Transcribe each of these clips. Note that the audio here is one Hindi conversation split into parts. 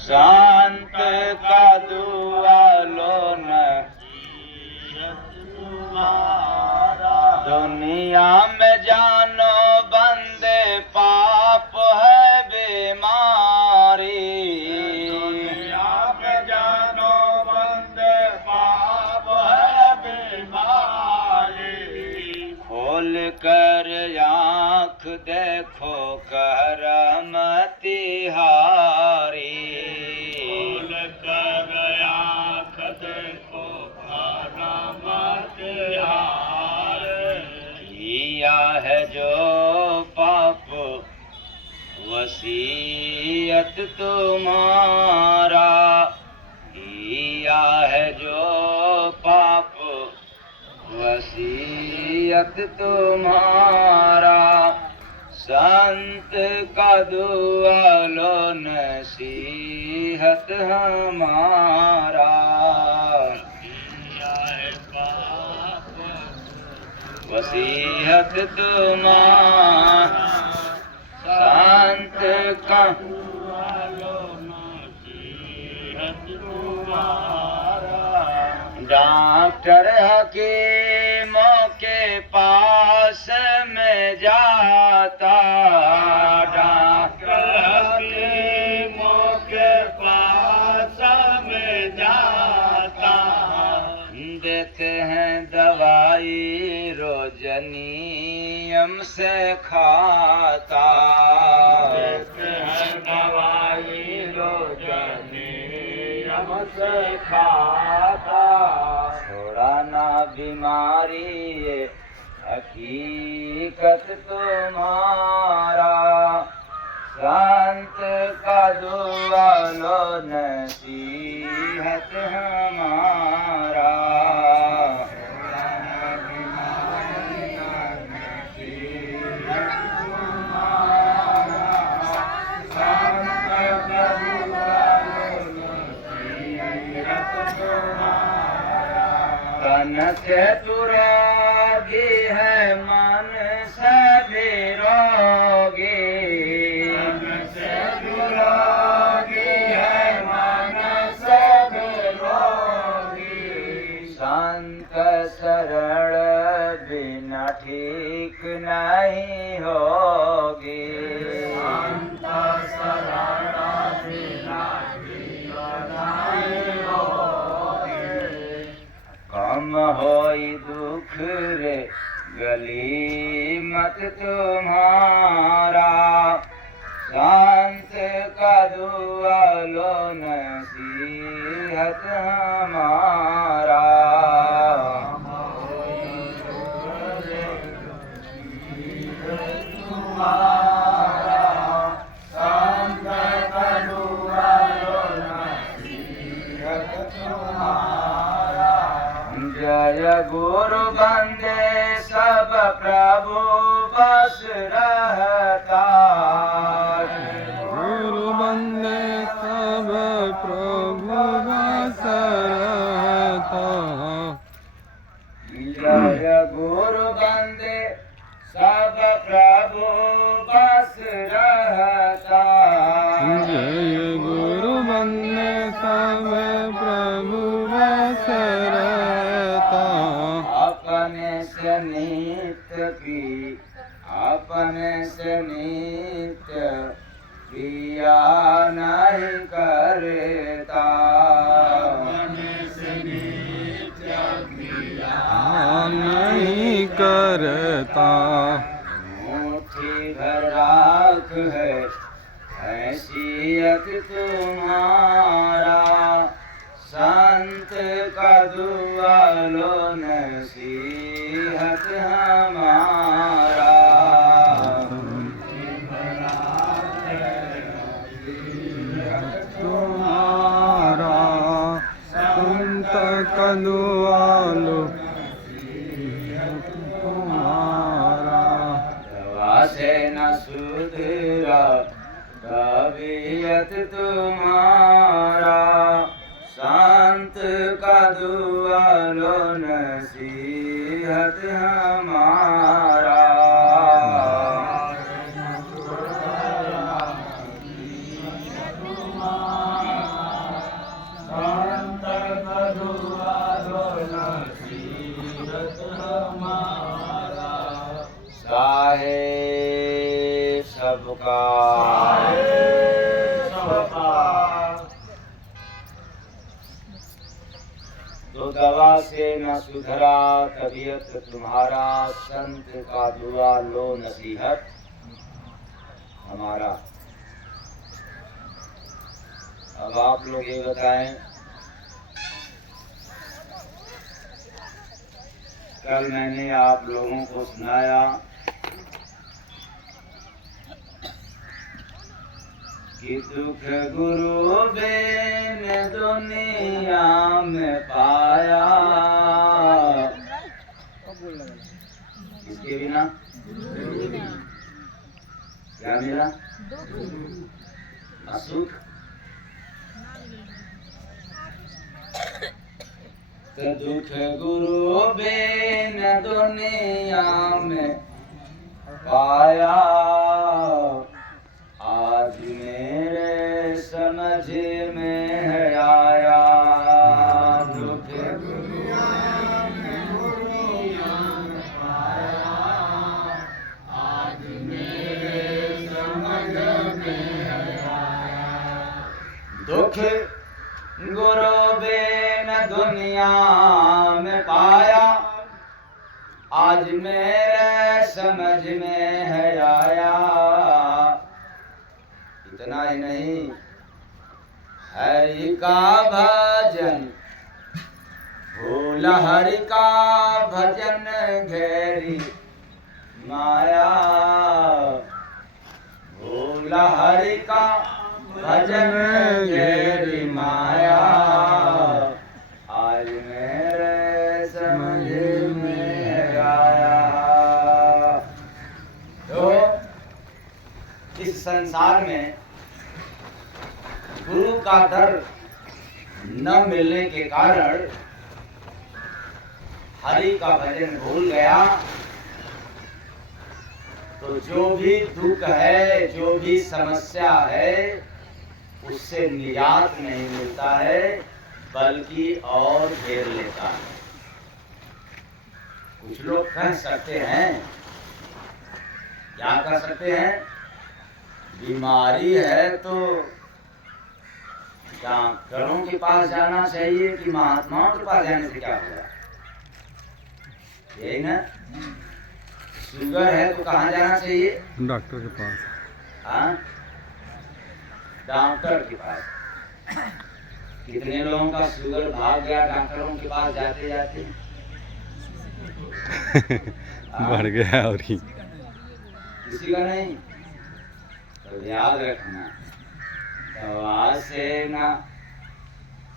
संत का दुआ लो नसीहत तुम्हारा। दुनिया में जानो बंदे पाप है बीमारी। दुनिया में जानो बंदे पाप है बीमारी। खोल कर आँख देखो करमती हारी। खोल कर आँख देखो करमती हारी। किया है जो पाप वसीयत तुम्हारा। किया है जो पाप वसीयत तुम्हारा। संत का दुआ लो नसीहत हमारा। वसीयत तुम्हारा। संत का दुआ लो नसीहत तुम्हारा। डॉक्टर हकीमों के पास में जाता। डॉक्टर हकीमों के पास में जाता। देते हैं दवाई रोज नियम से खाता। देते हैं दवाई रोज नियम से खाता। छोड़ा ना बीमारी ये हकीकत तुम्हारा। संत का दुआ लो नसीहत हमारा। तन से तुरोगी है मन से विरोगी। तन से तुरोगी है मन से विरोगी। संत शरण बिना ठीक नहीं होगी। संत शरण बिना ठीक नहीं होगी। कम होई दुख रे गली मत तुम्हारा। संत का दुआ लो नसीहत हमारा। संत का दुआ लो नसीहत तुम्हारा। जय गुरु बंदे सब प्रभु बस रहता। गुरु बंदे सब प्रभु बस रहता। जय गुरु बंदे सब प्रभु बस रहता। जय गुरु बंदे सब प्रभु बस रहता। अपने से नित्य की अपने से नित्य क्रिया नहीं करता। अपने से नित्य क्रिया नहीं करता। मुट्ठी भर राख है हैसियत तुम्हारा। संत का दुआ लो नसीहत हमारा। तुम्हारा संत का दुआ लो तुम्हारा। दवा से न सुधरा तबीयत तुम्हारा। संत का दुआ लो नसीहत हमारा। सबका तो दवा से न सुधरा तबीयत तुम्हारा, संत का दुआ लो नसीहत हमारा। अब आप लोग ये बताएं, कल मैंने आप लोगों को सुनाया कि दुख गुरु बिन दुनिया में पाया, इसके बिना क्या मिला? असुख। तो दुख गुरु बिन दुनिया में पाया, आज मेरे समझ में है आया। दुख दुनिया में पाया, आज मेरे समझ में है आया। दुख गुरु बिन दुनिया में पाया, आज मेरे समझ में है आया। इतना ही नहीं, हरि का भजन भूल, हरि का भजन घेरी माया, भूल हरि का भजन घेरी माया, आज मेरे समझ में आया। तो इस संसार में गुरु का दर न मिलने के कारण हरि का भजन भूल गया, तो जो भी दुख है, जो भी समस्या है, उससे निजात नहीं मिलता है, बल्कि और घेर लेता है। कुछ लोग कह सकते हैं, क्या कह सकते हैं? बीमारी है तो डॉक्टरों के पास जाना चाहिए कि महात्माओं के पास जाने से क्या होगा? यही ना? शुगर है तो कहाँ जाना चाहिए? डॉक्टर के पास। हाँ, डॉक्टर के पास। कितने लोगों का शुगर भाग गया डॉक्टरों के पास जाते जाते? बढ़ गया। और ही किसी का नहीं। तो याद रखना, दवा से न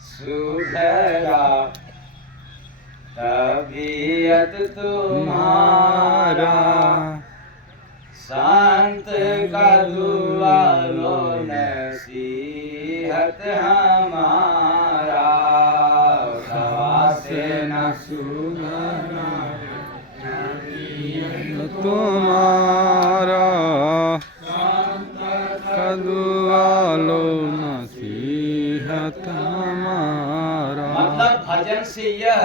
सुधरा तबीयत तुम्हारा, संत का दुआ लो नसीहत हमारा। दवा से न सुधरा तुम्हारा, दुआ लो नसीहत हमारा। मतलब भजन से यह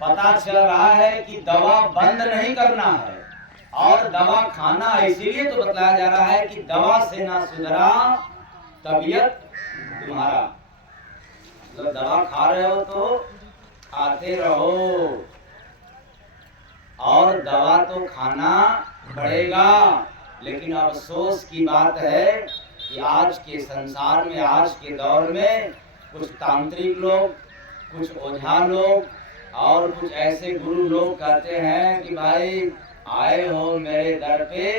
पता चल रहा है कि दवा बंद नहीं करना है, और दवा खाना इसीलिए तो बतलाया जा रहा है कि दवा से ना सुधरा तबीयत तुम्हारा। मतलब दवा खा रहे हो तो खाते रहो, और दवा तो खाना पड़ेगा। लेकिन अफसोस की बात है कि आज के संसार में, आज के दौर में कुछ तांत्रिक लोग, कुछ ओझा लोग और कुछ ऐसे गुरु लोग कहते हैं कि भाई आए हो मेरे दर पे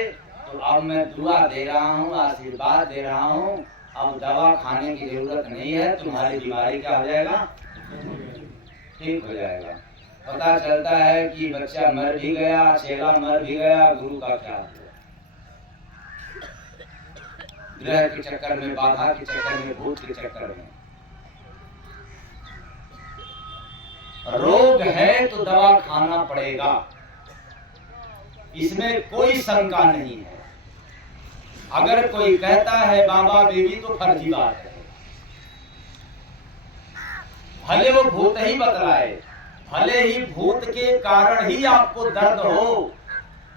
तो अब मैं दुआ दे रहा हूँ, आशीर्वाद दे रहा हूँ, अब दवा खाने की जरूरत नहीं है, तुम्हारी बीमारी क्या हो जाएगा? ठीक हो जाएगा। पता चलता है कि बच्चा मर भी गया, चेला मर भी गया, गुरु का क्या हुआ? ग्रह के चक्कर में, बाधा के चक्कर में, भूत के चक्कर में। रोग है तो दवा खाना पड़ेगा, इसमें कोई शंका नहीं है। अगर कोई कहता है बाबा बेबी तो फर्जी बात है। भले वो भूत ही बतलाए, भले ही भूत के कारण ही आपको दर्द हो,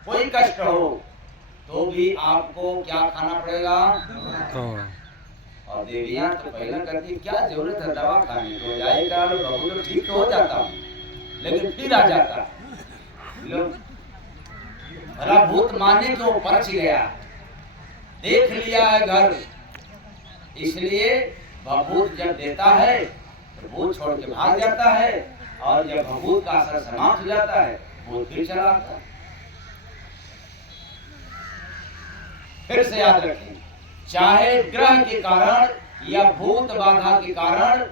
कोई कष्ट हो, तो भी आपको क्या खाना पड़ेगा? दवा। और देवियां तो पहले कहती क्या जरूरत है दवा खाने को, जाए करा लो बबू तो ठीक तो हो जाता हूँ, लेकिन फिर आ जाता लो। भला भूत माने तो परच गया, देख लिया है घर, इसलिए भभूत जब देता है तो भूत छोड़ के भाग जाता है, और जब भभूत का असर समाप्त हो जाता है भूत फिर चला आता है। फिर से याद रखें, चाहे ग्रह के कारण या भूत बाधा के कारण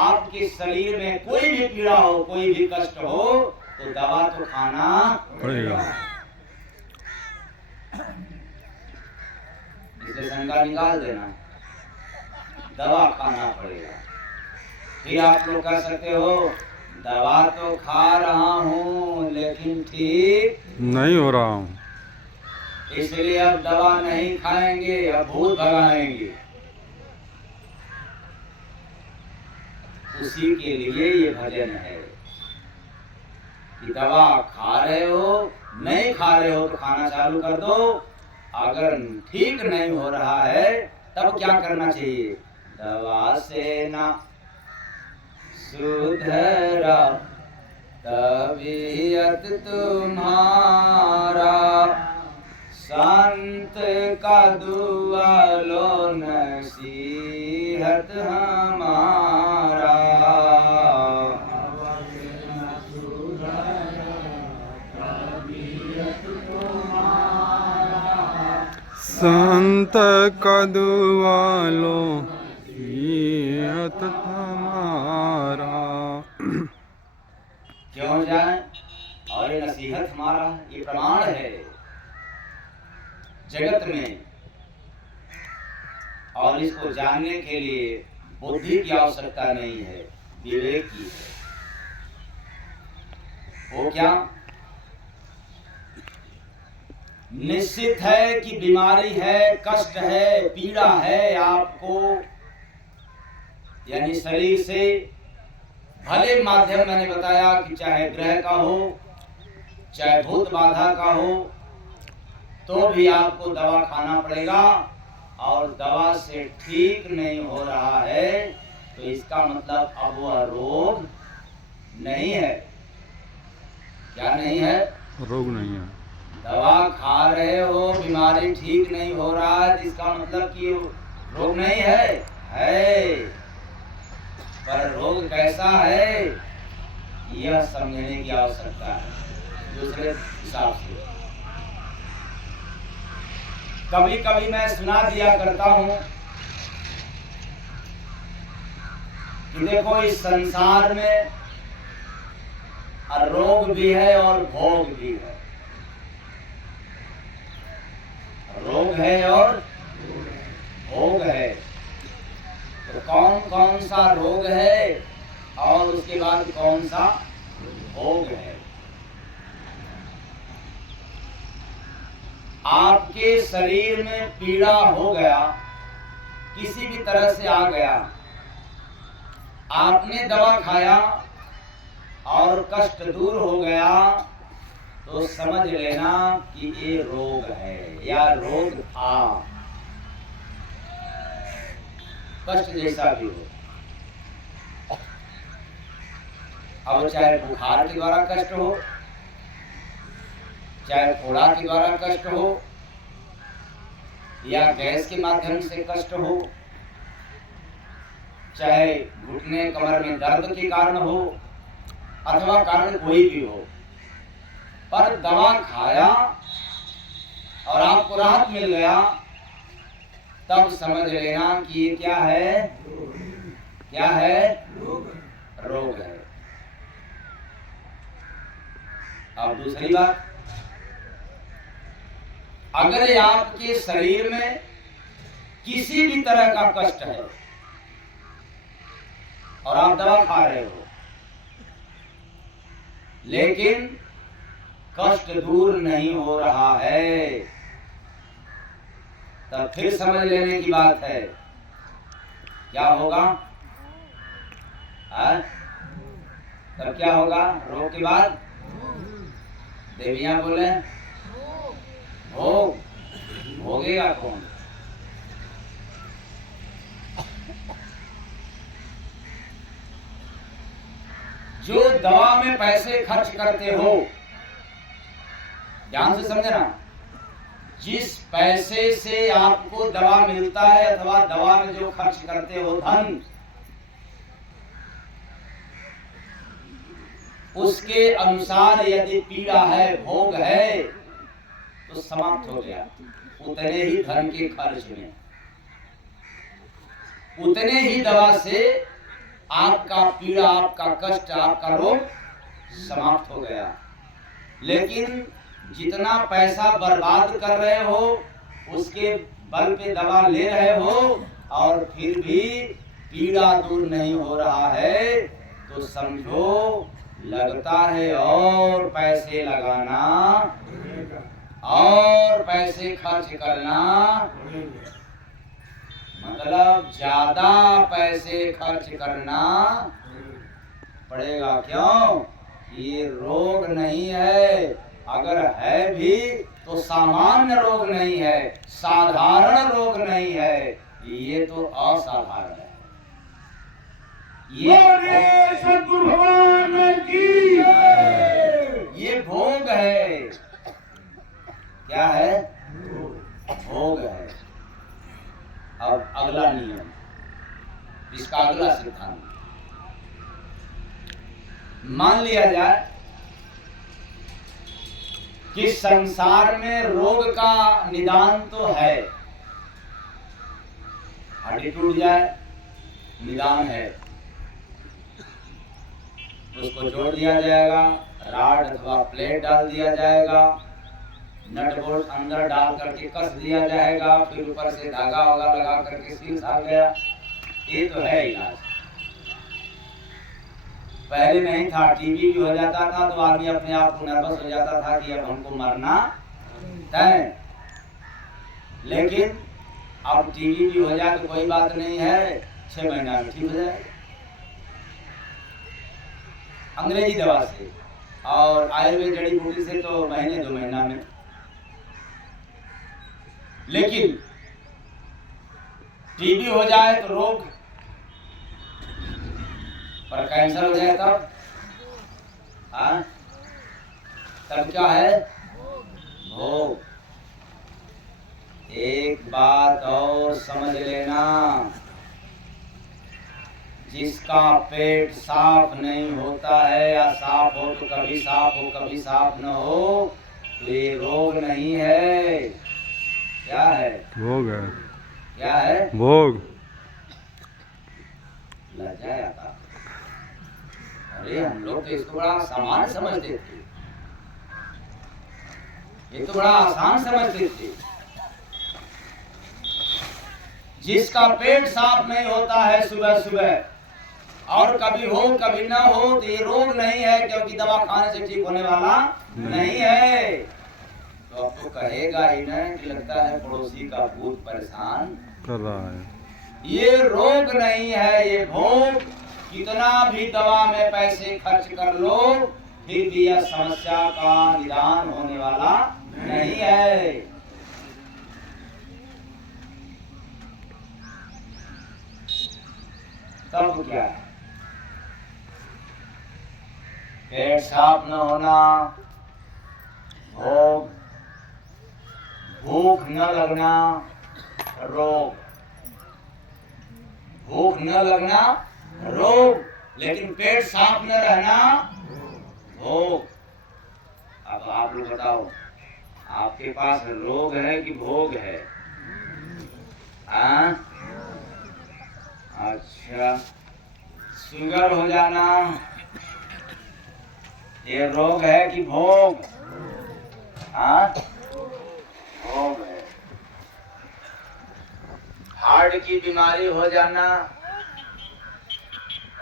आपके शरीर में कोई भी पीड़ा हो, कोई भी कष्ट हो, तो दवा तो खाना पड़ेगा। इसे शंका निकाल देना, दवा खाना पड़ेगा। फिर आप लोग कह सकते हो दवा तो खा रहा हूँ लेकिन ठीक नहीं हो रहा हूँ, इसलिए अब दवा नहीं खाएंगे, अब भूत भगाएंगे। उसी के लिए ये भजन है कि दवा खा रहे हो, नहीं खा रहे हो तो खाना चालू कर दो। अगर ठीक नहीं हो रहा है तब क्या करना चाहिए? दवा से ना सुधरा तबीयत तुम्हारा, संत का दुआ लो नसीहत हमारा। संत का दुआ लो नसीहत हमारा। क्यों जाए? और ये नसीहत हमारा, ये प्रमाण है जगत में, और इसको जानने के लिए बुद्धि की आवश्यकता नहीं है, विवेक की है। वो क्या? निश्चित है कि बीमारी है, कष्ट है, पीड़ा है आपको, यानी शरीर से, भले माध्यम मैंने बताया कि चाहे ग्रह का हो, चाहे भूत बाधा का हो, तो भी आपको दवा खाना पड़ेगा। और दवा से ठीक नहीं हो रहा है तो इसका मतलब अब वह रोग नहीं है। क्या नहीं है? रोग नहीं है। दवा खा रहे हो, बीमारी ठीक नहीं हो रहा है, इसका मतलब कि रोग नहीं है। पर रोग कैसा है यह समझने की आवश्यकता है दूसरे हिसाब से। कभी कभी मैं सुना दिया करता हूं कि देखो इस संसार में रोग भी है और भोग भी है। रोग है और भोग है। तो कौन कौन सा रोग है और उसके बाद कौन सा भोग है? आपके शरीर में पीड़ा हो गया, किसी भी तरह से आ गया, आपने दवा खाया और कष्ट दूर हो गया, तो समझ लेना कि ये रोग है या रोग था, कष्ट जैसा भी हो। अब चाहे बुखार के द्वारा कष्ट हो, चाहे फोड़ा के द्वारा कष्ट हो, या गैस के माध्यम से कष्ट हो, चाहे घुटने कमर में दर्द के कारण हो, अथवा कारण कोई भी हो, पर दवा खाया और आपको राहत मिल गया, तब समझ लेना कि ये क्या है? क्या है? रोग है। अब दूसरी बात, अगर आपके शरीर में किसी भी तरह का कष्ट है और आप दवा खा रहे हो, लेकिन कष्ट दूर नहीं हो रहा है, तब फिर समझ लेने की बात है। क्या होगा? तब क्या होगा? रोग के बाद देवियां बोले भोग। भोगेगा कौन? जो दवा में पैसे खर्च करते हो, ध्यान से समझना, जिस पैसे से आपको दवा मिलता है अथवा दवा में जो खर्च करते हो धन, उसके अनुसार यदि पीड़ा है, भोग है, तो समाप्त हो गया। उतने ही धन के खर्च में, उतने ही दवा से आपका पीड़ा, आपका कष्ट, आपका रोग समाप्त हो गया। लेकिन जितना पैसा बर्बाद कर रहे हो, उसके बल पे दवा ले रहे हो और फिर भी पीड़ा दूर नहीं हो रहा है, तो समझो लगता है और पैसे लगाना और पैसे खर्च करना, मतलब ज्यादा पैसे खर्च करना पड़ेगा। क्यों? ये रोग नहीं है, अगर है भी तो सामान्य रोग नहीं है, साधारण रोग नहीं है, ये तो असाधारण है। ये सद्गुरु भगवान की ये भोग है। क्या है? भोग है। अब अगला नियम, इसका अगला सिद्धांत, मान लिया जाए कि संसार में रोग का निदान तो है, हड्डी टूट जाए, निदान है, उसको जोड़ दिया जाएगा, राड अथवा प्लेट डाल दिया जाएगा, नट बोल्ट अंदर डाल करके कस दिया जाएगा, फिर ऊपर से धागा वागा लगा करके सील आ गया। ये तो है इलाज। पहले नहीं था, टीबी भी हो जाता था तो आदमी अपने आप को नर्वस हो जाता था कि अब हमको मरना है, लेकिन अब टीबी भी हो जाए तो कोई बात नहीं है, 6 महीना में ठीक हो जाए अंग्रेजी दवा से, और आयुर्वेद जड़ी बूटी से तो महीने 2 महीना में। लेकिन टीबी हो जाए तो रोग, पर कैंसर हो जाए तब, हाँ, तब क्या है? भोग। एक बात और समझ लेना, जिसका पेट साफ नहीं होता है, या साफ हो तो कभी साफ हो कभी साफ न हो, तो ये रोग नहीं है। क्या है? भोग है। क्या है? भोग। लज्जा आता। अरे हम लोग तो इसको बड़ा सामान्य समझते थे, ये तो बड़ा आसान समझते थे। जिसका पेट साफ नहीं होता है सुबह सुबह, और कभी हो कभी ना हो, तो ये रोग नहीं है, क्योंकि दवा खाने से ठीक होने वाला नहीं है। तो अब तो कहेगा ही ना कि लगता है पड़ोसी का भूत परेशान कर रहा है। ये रोग नहीं है, ये भोग। कितना भी दवा में पैसे खर्च कर लो, फिर भी यह समस्या का निदान होने वाला नहीं है। तब क्या है? पेट साफ न होना, भोग, भूख न लगना, रोग। भूख न लगना रोग, लेकिन पेट साफ न रहना भोग। अब आप लोग बताओ, आपके पास रोग है कि भोग है? हाँ? अच्छा, शुगर हो जाना ये रोग है कि भोग? हाँ, भोग है। हार्ट की बीमारी हो जाना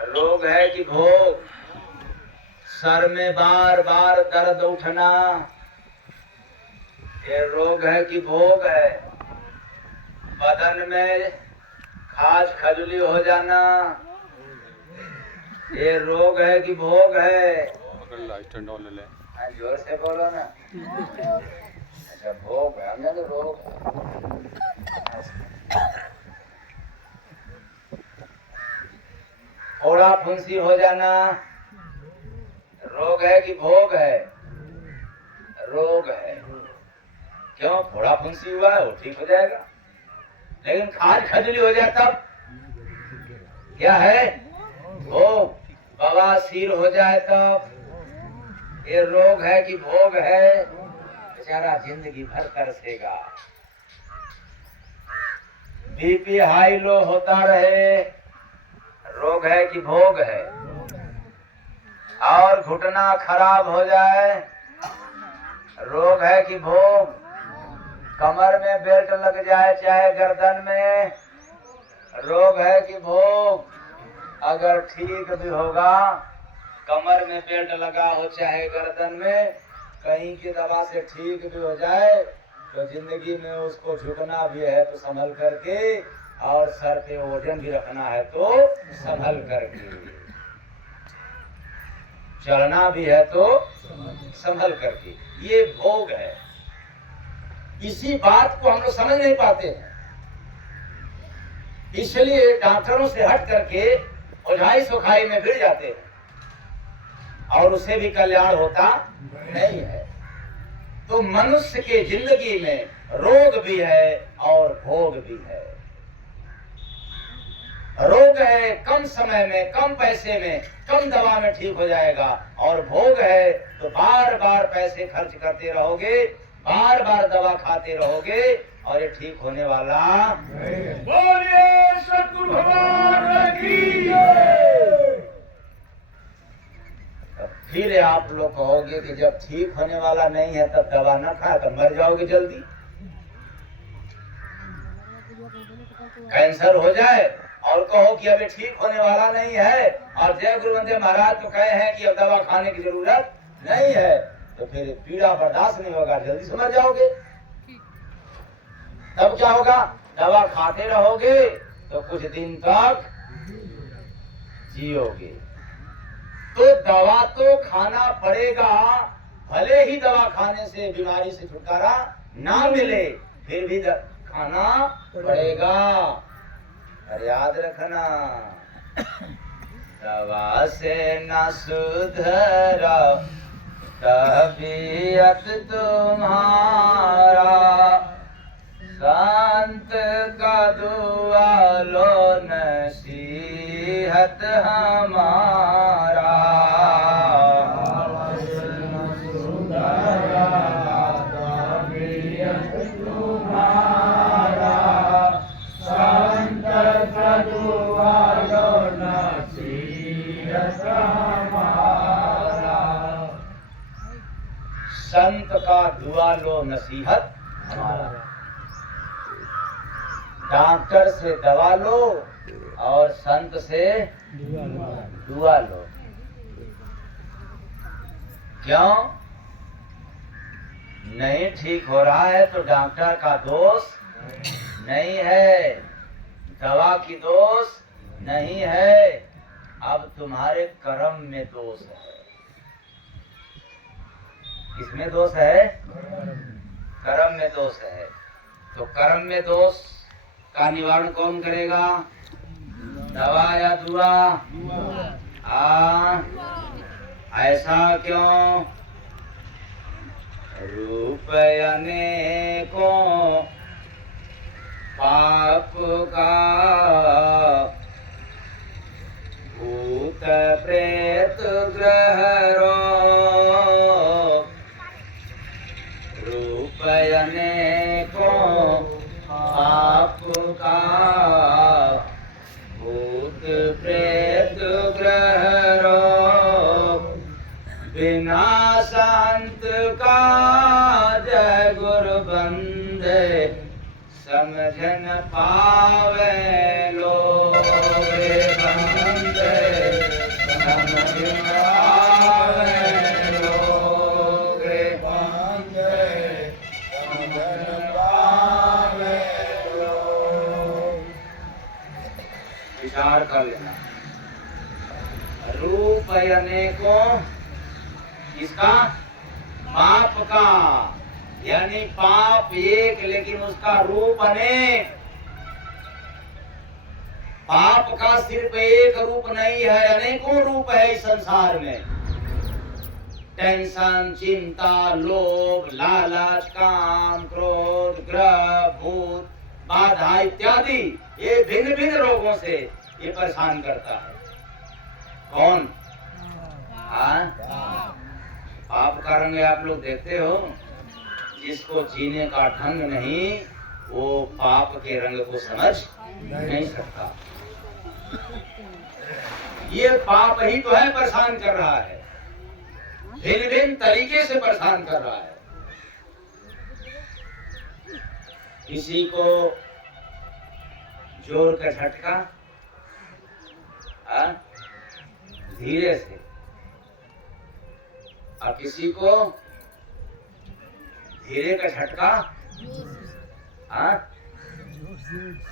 रोग है कि भोग? सर में बार बार दर्द उठना ये रोग है कि भोग है? बदन में खाज खजुली हो जाना ये रोग है कि भोग है? लाइट ले ले। जोर से बोलो ना। अच्छा भोग है, हमने तो रोग है। फोड़ा फुंसी हो जाना रोग है कि भोग है? रोग है। क्यों? फोड़ा फुंसी हुआ है वो ठीक हो जाएगा, लेकिन खाज खजली हो जाए तब क्या है? भोग। बवासीर हो जाए तब ये रोग है कि भोग है? बेचारा जिंदगी भर तरसेगा। बीपी हाई लो होता रहे रोग है कि भोग है? और घुटना खराब हो जाए रोग है कि भोग? कमर में बेल्ट लग जाए चाहे गर्दन में रोग है कि भोग? अगर ठीक भी होगा, कमर में बेल्ट लगा हो चाहे गर्दन में, कहीं की दवा से ठीक भी हो जाए तो जिंदगी में उसको झुकना भी है तो संभल करके, और सर पे वजन भी रखना है तो संभल करके, चलना भी है तो संभल करके। ये भोग है। इसी बात को हम लोग समझ नहीं पाते हैं, इसलिए डॉक्टरों से हट करके ओझाई सुखाई में भिड़ जाते हैं और उसे भी कल्याण होता नहीं है। तो मनुष्य के जिंदगी में रोग भी है और भोग भी है। रोग है कम समय में, कम पैसे में, कम दवा में ठीक हो जाएगा, और भोग है तो बार बार पैसे खर्च करते रहोगे, बार बार दवा खाते रहोगे और ये ठीक होने वाला। बोलिए सतगुरु भगवान की जय। फिर आप लोग कहोगे कि जब ठीक होने वाला नहीं है तब दवा न खाए तो मर जाओगे जल्दी। कैंसर हो जाए और कहो कि अभी ठीक होने वाला नहीं है, और जय गुरु वंदे महाराज तो कहे हैं कि अब दवा खाने की जरूरत नहीं है, तो फिर पीड़ा बर्दाश्त नहीं होगा, जल्दी से मर जाओगे। तब क्या होगा? दवा खाते रहोगे तो कुछ दिन तक जियोगे। तो दवा तो खाना पड़ेगा, भले ही दवा खाने से बीमारी से छुटकारा ना मिले, फिर भी खाना पड़ेगा। और याद रखना, दवा से न सुधरा तबीयत तुम्हारा, संत का दुआ लो नसीहत हमारा। संत का दुआ लो नसीहत हमारा। डॉक्टर से दवा लो और संत से दुआ लो। क्यों? नहीं ठीक हो रहा है तो डॉक्टर का दोष नहीं है, दवा की दोष नहीं है, अब तुम्हारे कर्म में दोष है। किसमें दोष है? कर्म में दोष है। तो कर्म में दोष का निवारण कौन करेगा? दवा या दुआ? ऐसा क्यों? रूप अनेकों पाप का, भूत प्रेत ग्रह रोग, रूप अनेकों पाप का, भूत प्रेत ग्रह रोग, बिना संत का जय गुरु बंदे समझ न पावे लोग, बंदे समझ न पावे लोग, बंदे समझ न पावे लोग। विचार कर लेना। रूप अनेकों, इसका पाप का, यानी पाप एक लेकिन उसका रूप अनेक। पाप का सिर्फ एक रूप नहीं है, अनेकों रूप है इस संसार में। टेंशन, चिंता, लोभ, लालच, काम, क्रोध, ग्रह, भूत, बाधा इत्यादि ये भिन्न भिन्न रोगों से ये परेशान करता है। कौन? पाप का रंग आप लोग देखते हो, जिसको जीने का ढंग नहीं वो पाप के रंग को समझ नहीं सकता। ये पाप ही तो है परेशान कर रहा है, भिन्न भिन्न तरीके से परेशान कर रहा है। किसी को जोर का झटका धीरे से, और किसी को धीरे का झटका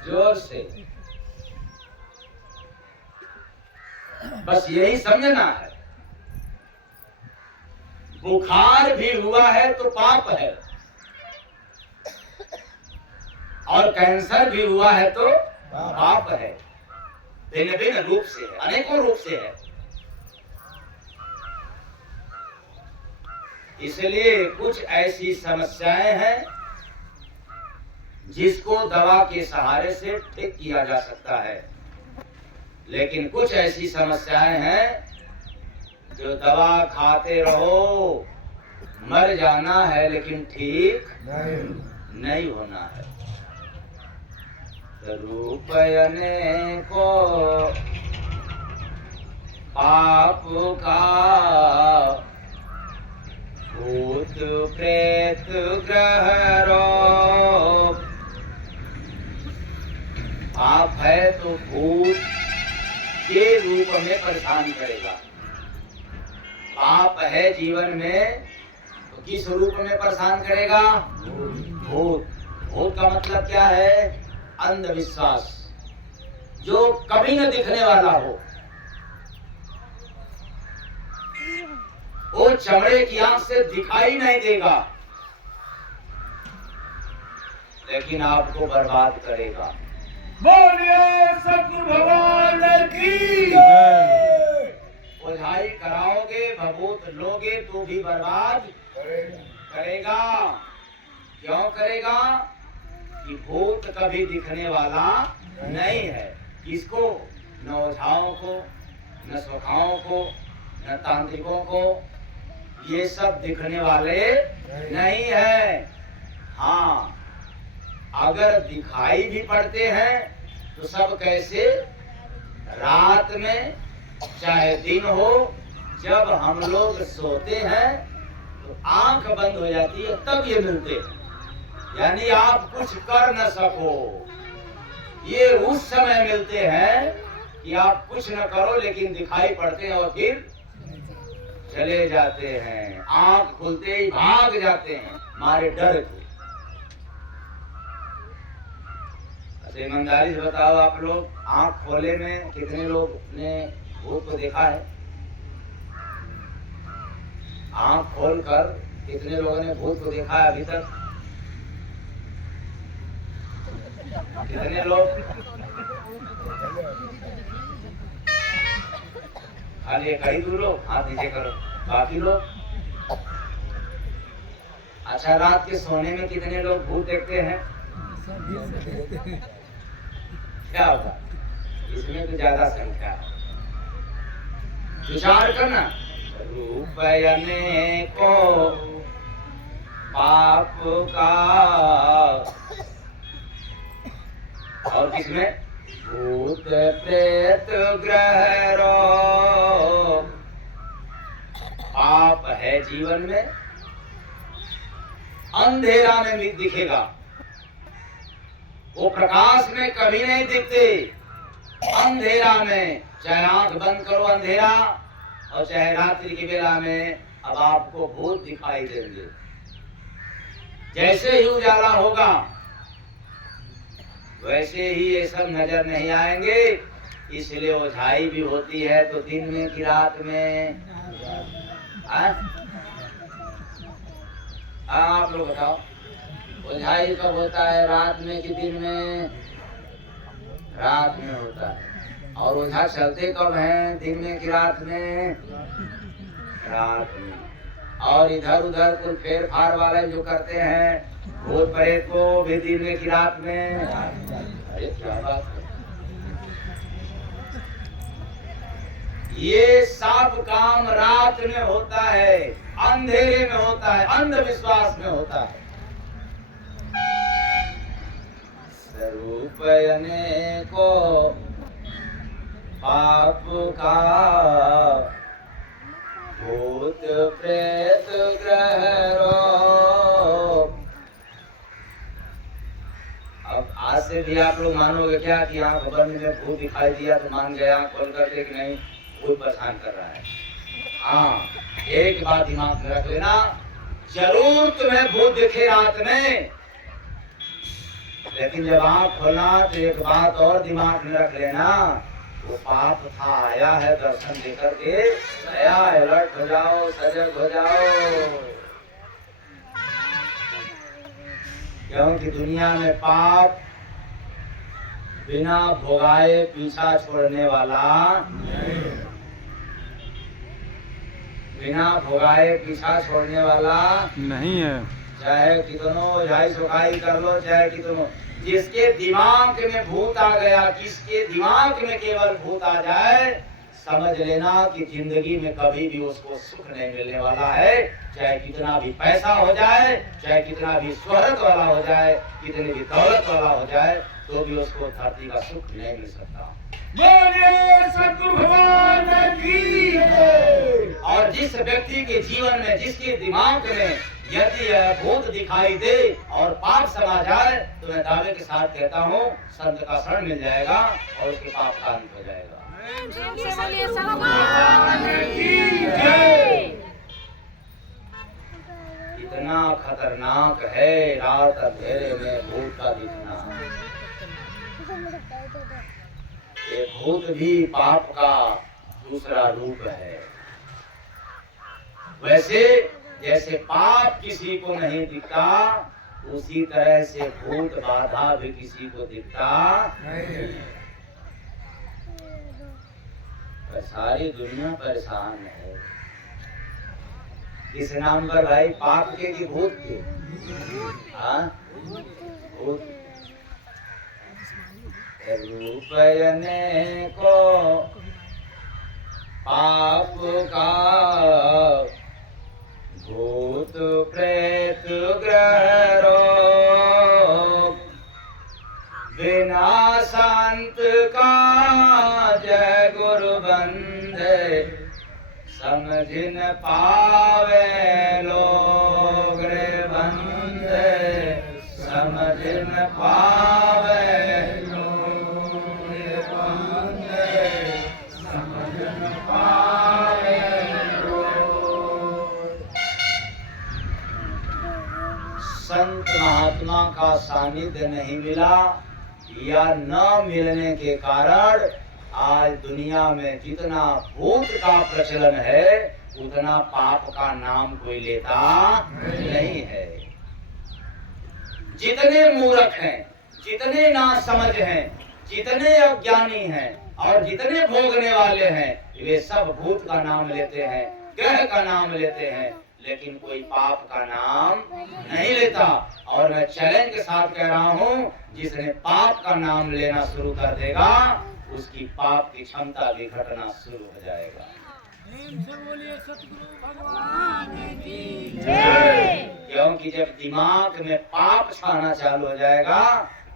जोर से। बस यही समझना है। बुखार भी हुआ है तो पाप है, और कैंसर भी हुआ है तो पाप है। भिन्न भिन्न रूप से है, अनेकों रूप से है। इसलिए कुछ ऐसी समस्याएं हैं जिसको दवा के सहारे से ठीक किया जा सकता है, लेकिन कुछ ऐसी समस्याएं हैं जो दवा खाते रहो मर जाना है लेकिन ठीक नहीं होना है। रूपयने को पाप का, भूत प्रेत ग्रह रोग। पाप है तो भूत के रूप में परेशान करेगा। पाप है जीवन में तो किस रूप में परेशान करेगा? भूत। भूत का मतलब क्या है? अंधविश्वास, जो कभी न दिखने वाला हो। वो चमड़े की आंख से दिखाई नहीं देगा, लेकिन आपको बर्बाद करेगा। बोलिए सतगुरु भगवान की। ओझाई कराओगे, भभूत लोगे तो भी बर्बाद करेगा। क्यों करेगा? कि भूत कभी दिखने वाला नहीं है। किसको? न ओझाओं को, न सुखाओं को, न तांत्रिकों को, ये सब दिखने वाले नहीं है। हाँ, अगर दिखाई भी पड़ते हैं तो सब कैसे? रात में, चाहे दिन हो, जब हम लोग सोते हैं तो आंख बंद हो जाती है तब ये मिलते हैं। यानी आप कुछ कर न सको, ये उस समय मिलते हैं कि आप कुछ न करो लेकिन दिखाई पड़ते हैं और फिर चले जाते हैं। आंख खुलते ही भाग जाते हैं मारे डर के। ईमानदारी से बताओ, आप लोग आंख खोले में कितने लोग ने भूत को देखा है? आंख खोलकर कितने लोगों ने भूत को देखा है अभी तक? कितने लोग? खाली एक ही दो लोग हाथ नीचे करो। बाकी लोग? अच्छा, रात के सोने में कितने लोग भूत देखते हैं? क्या होगा? इसमें तो ज्यादा संख्या है। विचार करना। रूपयने को पाप का, और किसमें? भूत प्रेत ग्रह रोग। पाप है जीवन में, अंधेरा में भी दिखेगा। वो प्रकाश में कभी नहीं दिखते। अंधेरा में, चाहे आंख बंद करो अंधेरा, और चाहे रात्रि की बेला में, अब आपको भूत दिखाई देंगे। जैसे ही उजाला होगा वैसे ही ये सब नजर नहीं आएंगे। इसलिए ओझाई भी होती है तो दिन में कि रात में? हाँ आप लोग बताओ, ओझाई कब होता है, रात में कि दिन में? रात में होता है। और ओझा चलते कब हैं, दिन में कि रात में? रात में। और इधर उधर कुछ फेर फार वाले जो करते हैं भूत प्रेत को भी दिन में कि रात में? अरे क्या बात है, ये सब काम रात में होता है, अंधेरे में होता है, अंधविश्वास में होता है। स्वरूप को पाप का भूत प्रेत ग्रह रोग। अब आज से भी आप लोग मानोगे क्या कि आंख बंद में भूत दिखाई दिया तो मान गया, खोल करके कि नहीं भूत परेशान कर रहा है? हाँ, एक बात दिमाग में रख लेना, जरूर तुम्हें भूत दिखे रात में, लेकिन जब आंख खोलना तो एक बात और दिमाग में रख लेना, वो पाप था, आया है दर्शन देकर के, नया अलर्ट हो जाओ, सजग हो जाओ। क्योंकि दुनिया में पाप बिना भोगाए पीछा छोड़ने वाला, बिना भोगाए पीछा छोड़ने वाला नहीं है। चाहे कितनो ओझाई सुखाई कर लो, चाहे कितनो, जिसके दिमाग में भूत आ गया, किसके दिमाग में केवल भूत आ जाए, समझ लेना कि जिंदगी में कभी भी उसको सुख नहीं मिलने वाला है। चाहे कितना भी पैसा हो जाए, चाहे कितना भी शोहरत वाला हो जाए, कितनी भी दौलत वाला हो जाए, तो भी उसको धरती का सुख नहीं मिल सकता। बोलिए सतगुरु भगवान की जय। और जिस व्यक्ति के जीवन में, जिसके दिमाग में यदि भूत दिखाई दे और पाप समा जाए, तो मैं दावे के साथ कहता हूँ संत का शरण मिल जाएगा और उसके पाप का अंत हो जाएगा। इतना खतरनाक है रात अंधेरे में भूत का दिखना। ये भूत भी पाप का दूसरा रूप है। वैसे जैसे पाप किसी को नहीं दिखता, उसी तरह से भूत बाधा भी किसी को दिखता नहीं। पर सारी दुनिया परेशान है। किस नाम पर भाई? पाप के कि भूत के? हाँ, भूत। रूपयने को पाप का भूत प्रेत ग्रह रोग, बिना संत का जय गुरु बंदे, समझ न पावे लोग रे बंदे, समझ न पावे लोग रे बंदे, समझ न पावे लोग। संत महात्मा का सानिध्य नहीं मिला या न मिलने के कारण आज दुनिया में जितना भूत का प्रचलन है, उतना पाप का नाम कोई लेता नहीं है। जितने मूर्ख हैं, जितने नासमझ हैं, जितने अज्ञानी हैं और जितने भोगने वाले हैं, वे सब भूत का नाम लेते हैं, ग्रह का नाम लेते हैं, लेकिन कोई पाप का नाम नहीं लेता। और मैं चैलेंज के साथ कह रहा हूँ, जिसने पाप का नाम लेना शुरू कर देगा, उसकी पाप की क्षमता भी घटना शुरू हो जाएगा। बोलिए सतगुरु भगवान की क्योंकि जब दिमाग में पाप छाना चालू हो जाएगा,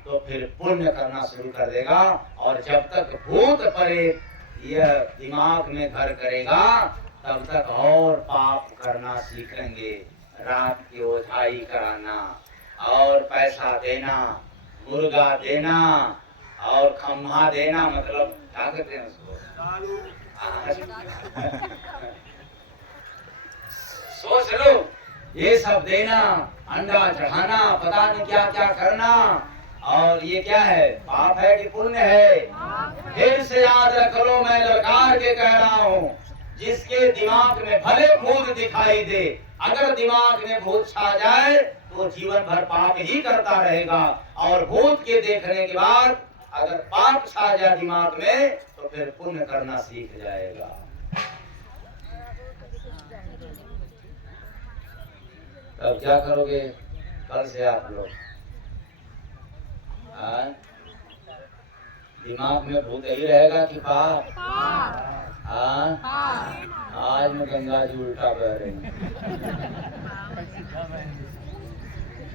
तो फिर पुण्य करना शुरू कर देगा। और जब तक भूत प्रेत यह दिमाग में घर करेगा, तब तक और पाप करना सीखेंगे। रात की ओझाई कराना और पैसा देना, मुर्गा देना और खम्हा देना, मतलब क्या कहते हैं उसको, सोच लो, ये सब देना, अंडा चढ़ाना, पता नहीं क्या क्या करना, और ये क्या है, पाप है कि पुण्य है? फिर से याद रख लो, मैं ललकार के कह रहा हूँ, जिसके दिमाग में भले भूत दिखाई दे, अगर दिमाग में भूत छा जाए तो जीवन भर पाप ही करता रहेगा। और भूत के देखने के बाद अगर पाप छा जाए दिमाग में तो फिर पुण्य करना सीख जाएगा। तब क्या करोगे कल से आप लोग? दिमाग में भूत ही रहेगा कि पाप? आज में गंगा जी उल्टा बह रही।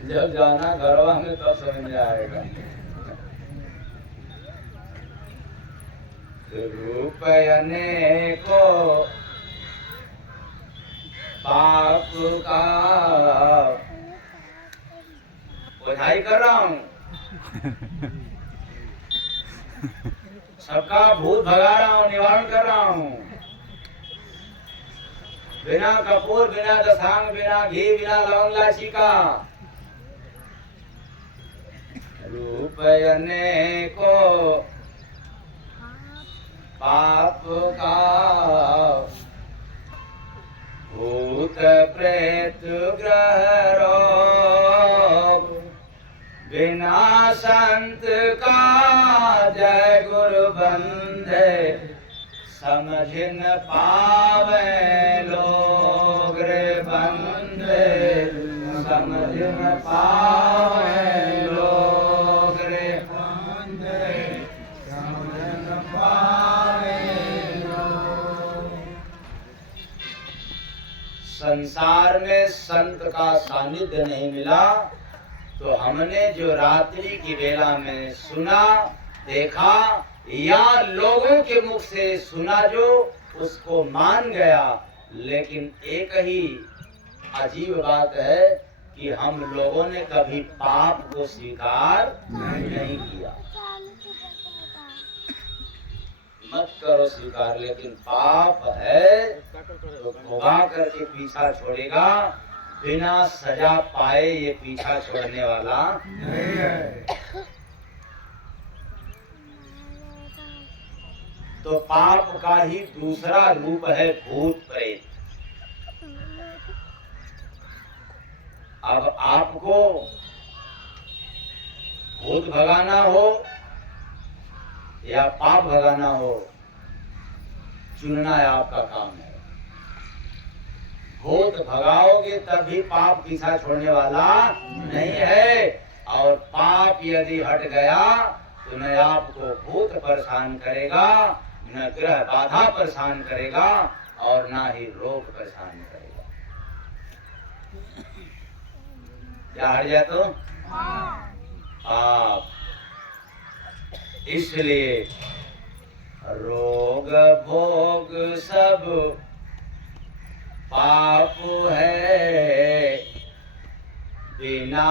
जब जाना घरवा में तब समझ में आएगा। रूप अनेको पाप का बुझाई कर रहा हूँ, सबका भूत भगा रहा हूँ, निवारण कर रहा हूँ। बिना कपूर, बिना दसांग, बिना घी, बिना लवंग इलायची का। रूप अनेको पाप का, भूत प्रेत ग्रह रोग, बिना संत का जय गुरु बंदे, समझ न पावे लोग रे बंदे, समझ न पावे लोग रे बंदे, समझ न पावे लोग। संसार में संत का सानिध्य नहीं मिला तो हमने जो रात्रि की वेला में सुना, देखा या लोगों के मुख से सुना जो, उसको मान गया। लेकिन एक ही अजीब बात है कि हम लोगों ने कभी पाप को स्वीकार नहीं किया। मत करो स्वीकार, लेकिन पाप है तो भोगा करके पीछा छोड़ेगा। बिना सजा पाए ये पीछा छोड़ने वाला नहीं है। तो पाप का ही दूसरा रूप है भूत प्रेत। अब आपको भूत भगाना हो या पाप भगाना हो, चुनना है आपका काम है। भूत भगाओगे तभी पाप पीछा छोड़ने वाला नहीं है। और पाप यदि हट गया तो न आपको भूत परेशान करेगा, न ग्रह बाधा परेशान करेगा, और ना ही रोग परेशान करेगा। क्या हट जाए तो पाप। इसलिए रोग भोग सब पाप है, बिना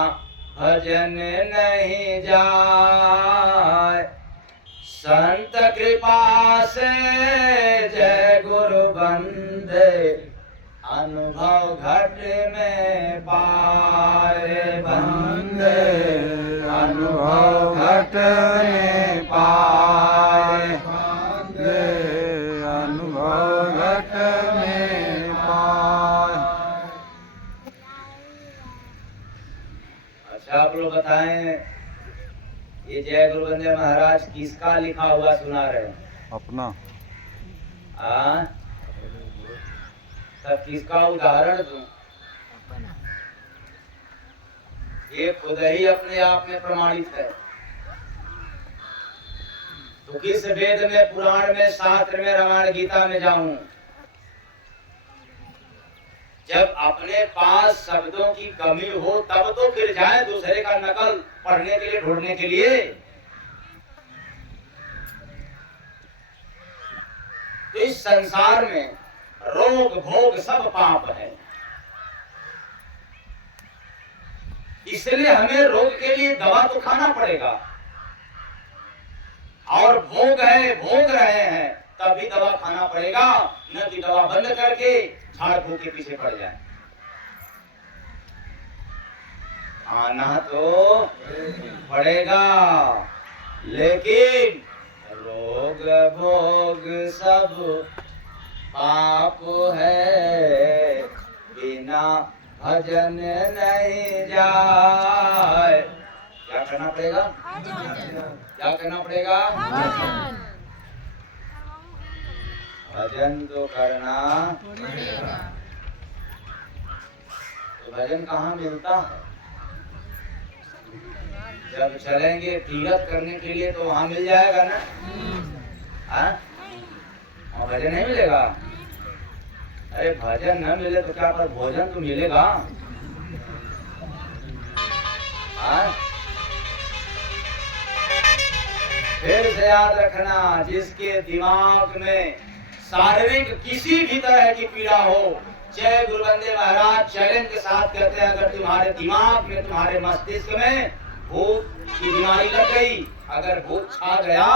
भजन नहीं जाए। संत कृपा से जय गुरु बंदे, अनुभव घट में पाए बंदे, अनुभव घट में पाए बंदे, अनुभव घट में पाए। अच्छा आप लोग बताएं, ये जय गुरु बंदे महाराज किसका लिखा हुआ सुना रहे हैं? अपना। तब किसका उदाहरण दूं? ये खुद ही अपने आप में प्रमाणित है। तो किस वेद में, पुराण में, शास्त्र में, रामायण गीता में जाऊं? जब अपने पास शब्दों की कमी हो तब तो फिर जाए दूसरे का नकल पढ़ने के लिए, ढूंढने के लिए। तो इस संसार में रोग भोग सब पाप है। इसलिए हमें रोग के लिए दवा तो खाना पड़ेगा, और भोग है, भोग रहे हैं तभी दवा खाना पड़ेगा, न कि दवा बंद करके झाड़ फूक के पीछे पड़ जाए। आना तो पड़ेगा, लेकिन रोग भोग सब पाप है बिना भजन नहीं जाए। क्या करना पड़ेगा? क्या करना पड़ेगा? भजन तो करना पड़ेगा। तो भजन कहाँ मिलता है? जब चलेंगे तीरथ करने के लिए तो वहां मिल जाएगा ना? हाँ? और भजन नहीं मिलेगा? अरे भजन न मिले तो क्या पर भोजन तो मिलेगा। हाँ? फिर से याद रखना, जिसके दिमाग में शारीरिक किसी भी तरह की पीड़ा हो, जय गुरु बंदे महाराज चैलेंज के साथ कहते हैं, अगर तुम्हारे दिमाग में, तुम्हारे मस्तिष्क में भूत की बीमारी लग गई, अगर भूत छा गया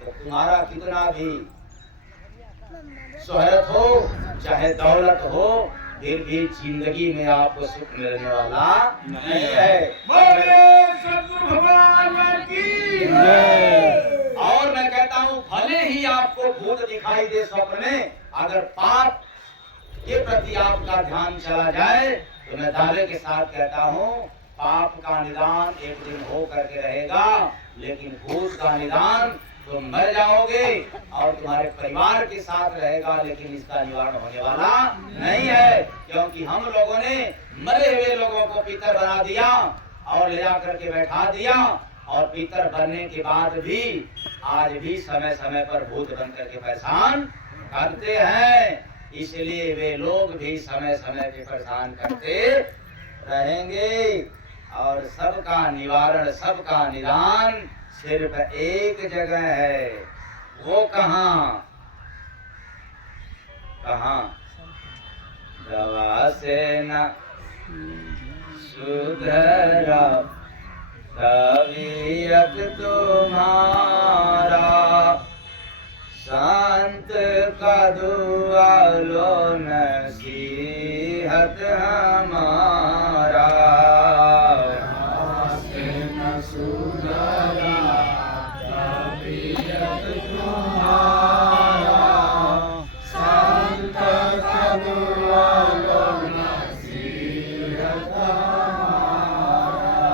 तो तुम्हारा कितना भी शोहरत हो चाहे दौलत हो, फिर भी जिंदगी में आपको सुख मिलने वाला नहीं है। बोले सद्गुरु भगवान की जय। और मैं कहता हूँ, भले ही आपको भूत दिखाई दे स्वप्न में, अगर पाप के प्रति आपका ध्यान चला जाए तो मैं दावे के साथ कहता हूँ, पाप का निदान एक दिन हो करके रहेगा, लेकिन भूत का निदान तुम मर जाओगे और तुम्हारे परिवार के साथ रहेगा, लेकिन इसका निवारण होने वाला नहीं है। क्योंकि हम लोगों ने मरे हुए लोगों को पितर बना दिया और ले जा करके बैठा दिया, और पितर बनने के बाद भी आज भी समय समय पर भूत बन करके परेशान करते हैं। इसलिए वे लोग भी समय समय पे परेशान करते रहेंगे, और सबका निवारण, सबका निदान सिर्फ एक जगह है। वो कहाँ? कहाँ? दवा से न सुधरा तबीयत तुम्हारा, संत का दुआ लो नसीहत हमारा।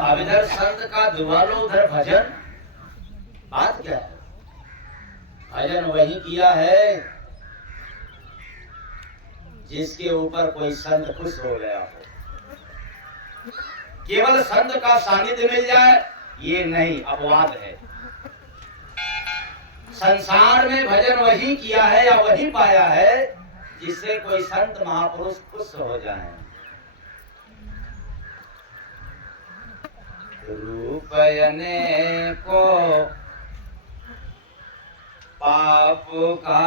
अब इधर संत का दुआ लो, उधर भजन। बात क्या है? भजन वही किया है जिसके ऊपर कोई संत खुश हो गया हो। केवल संत का सानिध्य मिल जाए ये नहीं, अपवाद है। संसार में भजन वही किया है या वही पाया है जिससे कोई संत महापुरुष खुश हो जाए। रूपयने को पाप का,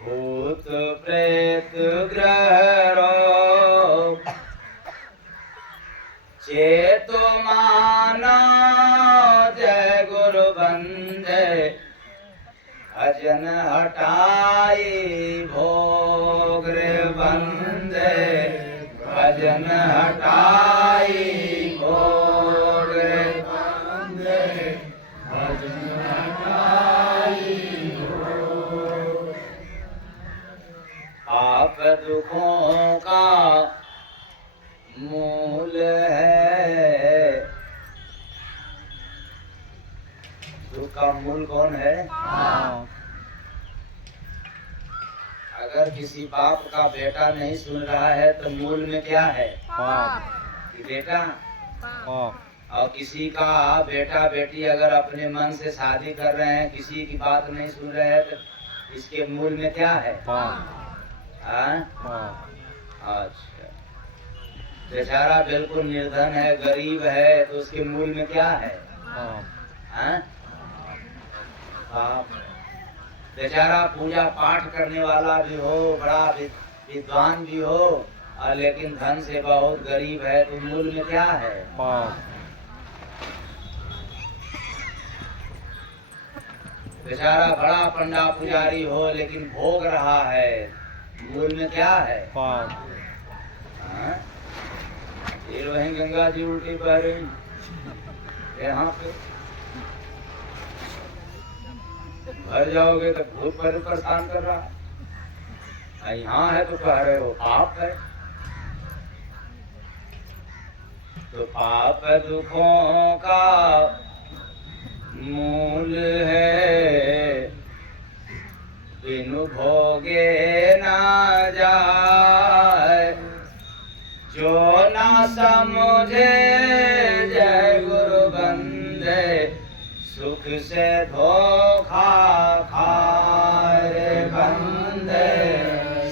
भूत प्रेत ग्रह रोग, चेतो माना जय गुरु बंदे, भजन हटाई भोग रे बंदे, भजन हटाई भोग रे बंदे, भजन हटाई भोग। पाप दुखों का मूल है। दुख का मूल कौन है? अगर किसी बाप का बेटा नहीं सुन रहा है तो मूल में क्या है? कि बेटा। और किसी का बेटा बेटी अगर अपने मन से शादी कर रहे हैं, किसी की बात नहीं सुन रहे हैं, तो इसके मूल में क्या है? अच्छा, बेचारा बिल्कुल निर्धन है, गरीब है, तो उसके मूल में क्या है? पाप। बेचारा पूजा पाठ करने वाला भी हो, बड़ा विद्वान भी हो, और लेकिन धन से बहुत गरीब है, तो मूल में क्या है? बेचारा बड़ा पंडा पुजारी हो लेकिन भोग रहा है, मूल में क्या है? ये वही गंगा जी उल्टी बह रही यहाँ पे। घर जाओगे तो भूत पर परेशान कर रहा है, यहाँ है तो कह रहे हो पाप है। तो पाप दुखों का मूल है, बिनु भोगे ना जाए। जो ना समझे जय गुरु बंदे, सुख से धोखा खाए रे बंदे,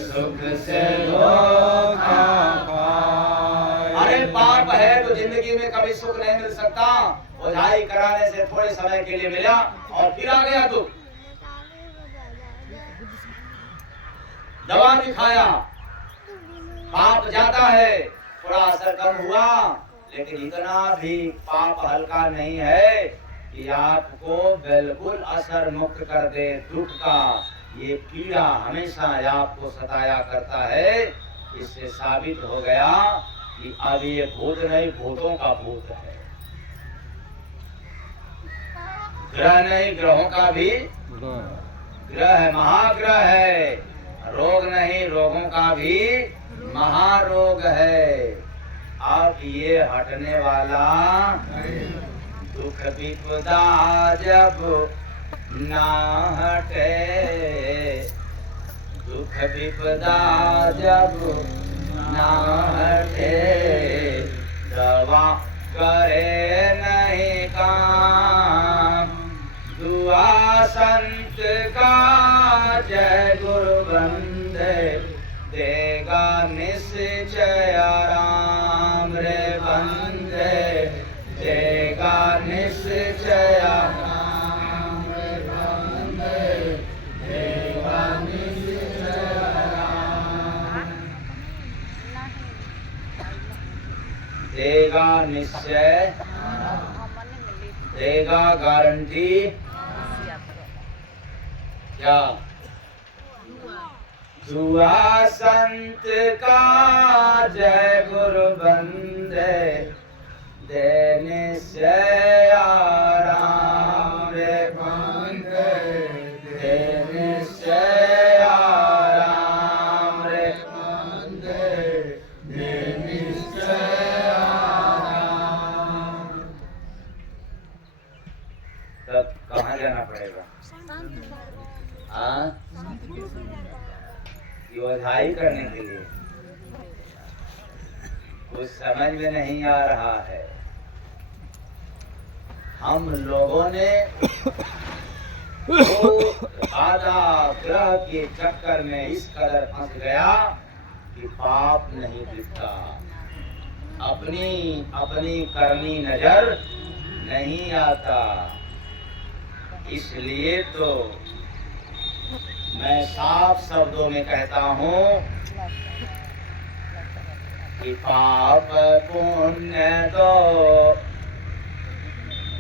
सुख से धोखा खाए। अरे पाप है तो जिंदगी में कभी सुख नहीं मिल सकता। ओझाई कराने से थोड़े समय के लिए मिला और फिर आ गया दुख। दवा भी खाया, पाप जाता है, थोड़ा असर कम हुआ, लेकिन इतना भी पाप हल्का नहीं है कि आपको बिल्कुल असर मुक्त कर दे दुख का। ये पीड़ा हमेशा आपको सताया करता है। इससे साबित हो गया कि अब ये भूत नहीं, भूतों का भूत है। ग्रह नहीं, ग्रहों का भी ग्रह है, महाग्रह है। रोग नहीं, रोगों का भी महारोग है। अब ये हटने वाला दुख विपदा जब ना हटे, दुख विपदा जब ना हटे, दवा करे नहीं काम। दुआ संत का जय गुरु बंदे, देगा निश्चय राम रे बंदे, देगा निश्चय राम रे बंदे, देगा निश्चय राम, देगा निश्चय, देगा गारंटी। क्या? दुआ संत का जय गुरु बंदे, देने से आराम रे बंदे, देने से आराम रे बंदे, देने से आराम। तब कहाँ जाना पड़ेगा? योद्धाई करने के लिए। कुछ समझ में नहीं आ रहा है। हम लोगों ने आधा ग्रह के चक्कर में इस कदर फंस गया कि पाप नहीं दिखता, अपनी अपनी करनी नजर नहीं आता। इसलिए तो मैं साफ शब्दों में कहता हूँ कि पाप पुण्य तो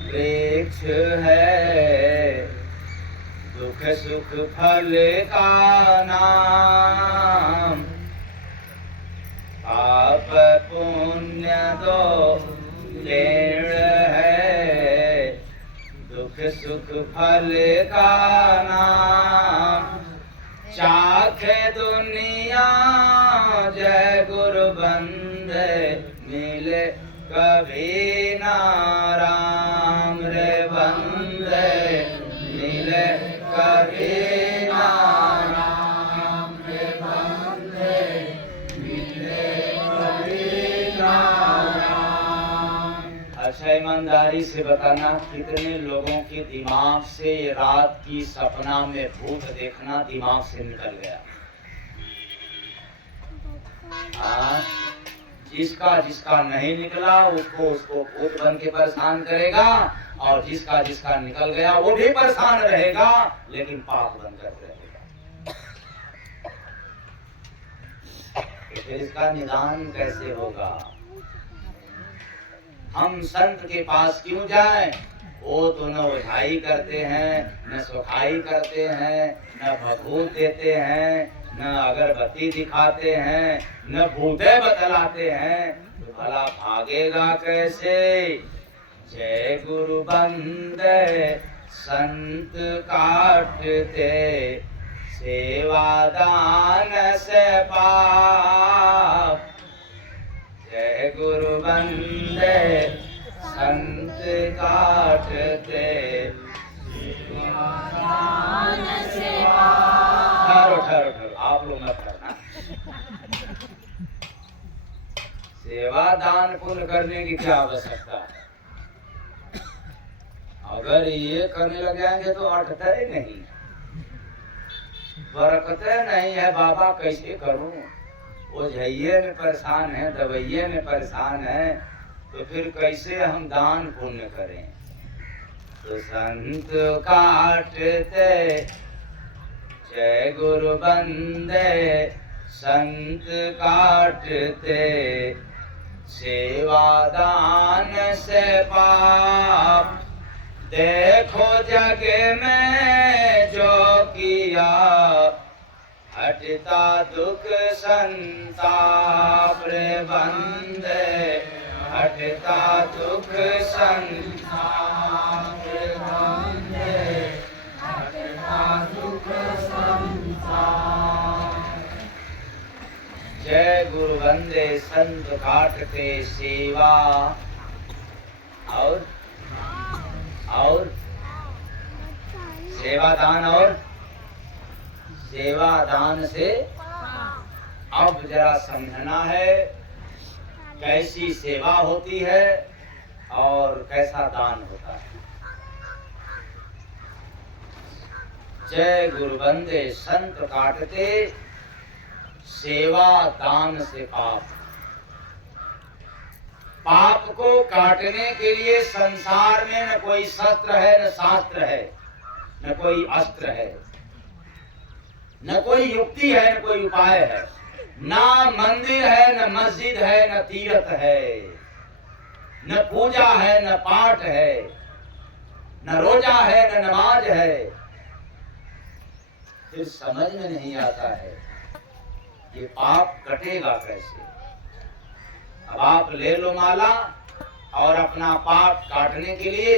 वृक्ष है, दुख सुख फल का नाम। पाप पुण्य तो पेड़ है, दुख सुख फल का नाम। चाखे दुनिया जय गुरु बंदे, मिले कभी ना राम रे बंदे, मिले कभी ना राम रे बंदे, मिले कभी ना राम। अच्छा ईमानदारी से बताना, कितने लोगों के दिमाग से रात की सपना में भूत देखना दिमाग से निकल गया? जिसका जिसका नहीं निकला उसको भूत बन के परेशान करेगा, और जिसका जिसका निकल गया वो भी परेशान रहेगा, लेकिन पाप बनकर रहेगा। फिर इसका निदान कैसे होगा? हम संत के पास क्यों जाएं? वो तो न ओझाई करते हैं, न सुखाई करते हैं, न भभूत देते हैं, न अगरबत्ती दिखाते हैं, न भूते बतलाते हैं, तो भला भागेगा कैसे? जय गुरु बंदे संत काटते सेवा दान से पाप। जय गुरु वंदे संत काटते सेवा दान से पाप। ठहरो ठहरो ठहरो, आप लोग मत करना। सेवा दान पुण्य करने की क्या आवश्यकता है? अगर ये करने लग जाएंगे तो अटते ही नहीं, बरकते नहीं है। बाबा कैसे करूं, वो झइये में परेशान है, दवाइये में परेशान है, तो फिर कैसे हम दान पुण्य करें? तो संत काटते जय गुरु बंदे संत काटते सेवा दान से पाप। देखो जग में जो किया हटता दुख संताप। रे बंदे हटता दुख संताप। रे बंदे हटता दुख संताप। जय गुरु बंदे संत काटते सेवा और सेवा दान और सेवा दान से। अब जरा समझना है कैसी सेवा होती है और कैसा दान होता है। जय गुरु बंदे संत काटते सेवा दान से पाप। पाप को काटने के लिए संसार में न कोई शस्त्र है, न शास्त्र है, न कोई अस्त्र है, न कोई युक्ति है, न कोई उपाय है। ना मंदिर है, न मस्जिद है, न तीर्थ है, न पूजा है, न पाठ है, न रोजा है, न नमाज है। फिर समझ में नहीं आता है ये पाप कटेगा कैसे। अब आप ले लो माला और अपना पाप काटने के लिए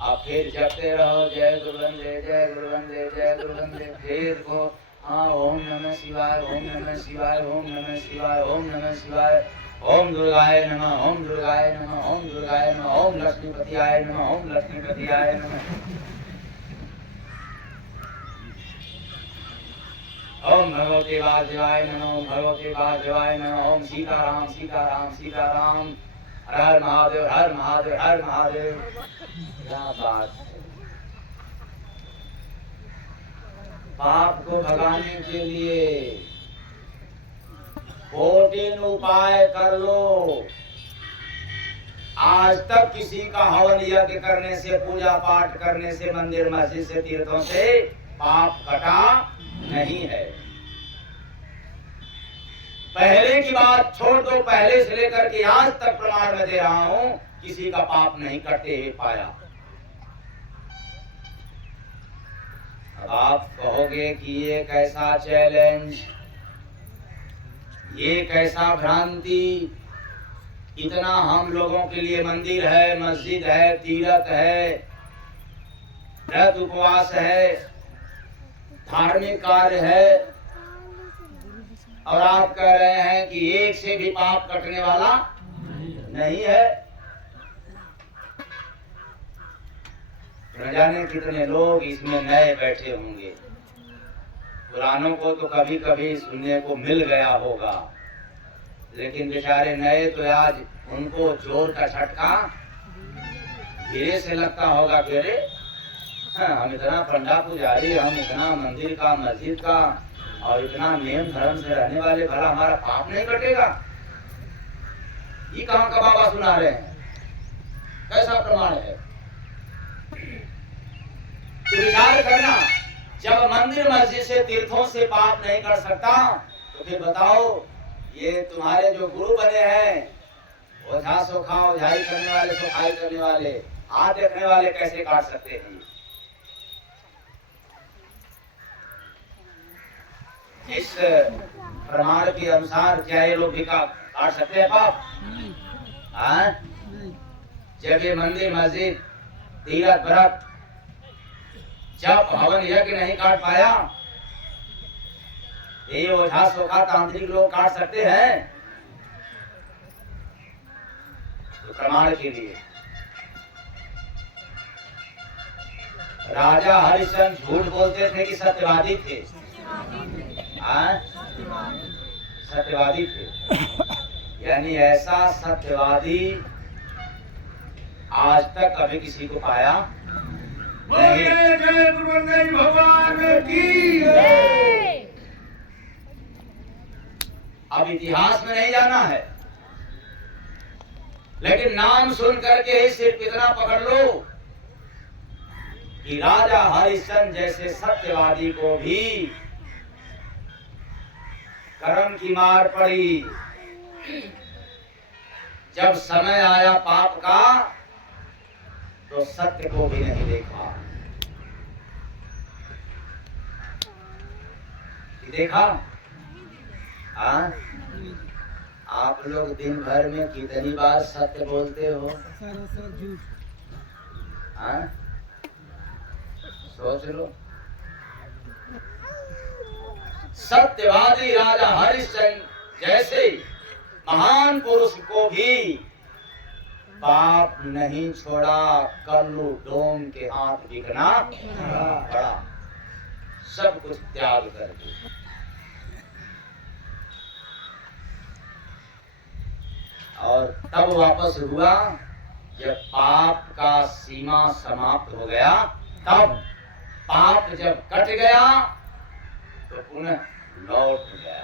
आप फिर जपते रहो जय गुरु वंदे जय गुरु वंदे जय गुरु वंदे। फिर को हाँ ओम नमः शिवाय ओम नमः शिवाय ओम नमः शिवाय ओम नमः शिवाय ओम दुर्गाय नमः ओम दुर्गाय नमः ओम दुर्गाय नमः ओम लक्ष्मीपतियाय नमः ओम लक्ष्मीपतियाय नमः ओम भगवते वासुदेवाय नमः ओम भगवते वासुदेवाय नमः ओम सीताराम सीताराम सीताराम। हर हर महादेव हर महादेव हर महादेव। क्या बात है। पाप को भगाने के लिए कोटिन उपाय कर लो। आज तक किसी का हवन यज्ञ करने से, पूजा पाठ करने से, मंदिर मस्जिद से, तीर्थों से पाप कटा नहीं है। पहले की बात छोड़ दो, पहले से लेकर के आज तक प्रमाण में दे रहा हूं, किसी का पाप नहीं कटे पाया। अब आप कहोगे कि ये कैसा चैलेंज, ये कैसा भ्रांति। इतना हम लोगों के लिए मंदिर है, मस्जिद है, तीर्थ है, व्रत उपवास है, धार्मिक कार्य है, और आप कह रहे हैं कि एक से भी पाप कटने वाला नहीं है। न जाने कितने लोग इसमें नए बैठे होंगे। पुरानों को तो कभी कभी सुनने को मिल गया होगा, लेकिन बेचारे नए तो आज उनको जोर का झटका धीरे से लगता होगा कि अरे हम इतना पंडा पुजारी, हम इतना मंदिर का मस्जिद का और इतना नियम धर्म से रहने वाले, भला हमारा पाप नहीं कटेगा। ये कहाँ का बाबा सुना रहे हैं, कैसा प्रमाण है। तो विचार करना, जब मंदिर मस्जिद से, तीर्थों से पाप नहीं कर सकता, तो फिर बताओ ये तुम्हारे जो गुरु बने हैं, ओझा सोखा ओझाई करने वाले, सोखाई करने वाले, हाथ देखने वाले कैसे काट सकते हैं। इस प्रमाण के अनुसार क्या ये लोग भी काट सकते हैं पाप? जब ये मंदिर मस्जिद तीर्थ व्रत जब हवन यज्ञ नहीं काट पाया, ये ओझा सोखा तांत्रिक लोग काट सकते हैं? तो प्रमाण के लिए राजा हरिश्चंद्र झूठ बोलते थे कि सत्यवादी थे? सत्यवादी थे। यानी ऐसा सत्यवादी आज तक कभी किसी को पाया नहीं। जय गुरुदेव भगवान की जय। अब इतिहास में नहीं जाना है, लेकिन नाम सुन करके ही सिर्फ इतना पकड़ लो कि राजा हरिश्चंद्र जैसे सत्यवादी को भी कर्म की मार पड़ी। जब समय आया पाप का तो सत्य को भी नहीं देखा। देखा? आप लोग दिन भर में कितनी बार सत्य बोलते हो? सोच लो। सत्यवादी राजा हरिश्चंद्र जैसे महान पुरुष को भी पाप नहीं छोड़ा, कल्लू डोम के हाथ बिकना पड़ा, सब कुछ त्याग करके। और तब वापस हुआ जब पाप का सीमा समाप्त हो गया। तब पाप जब कट गया तो पुनः लौट गया।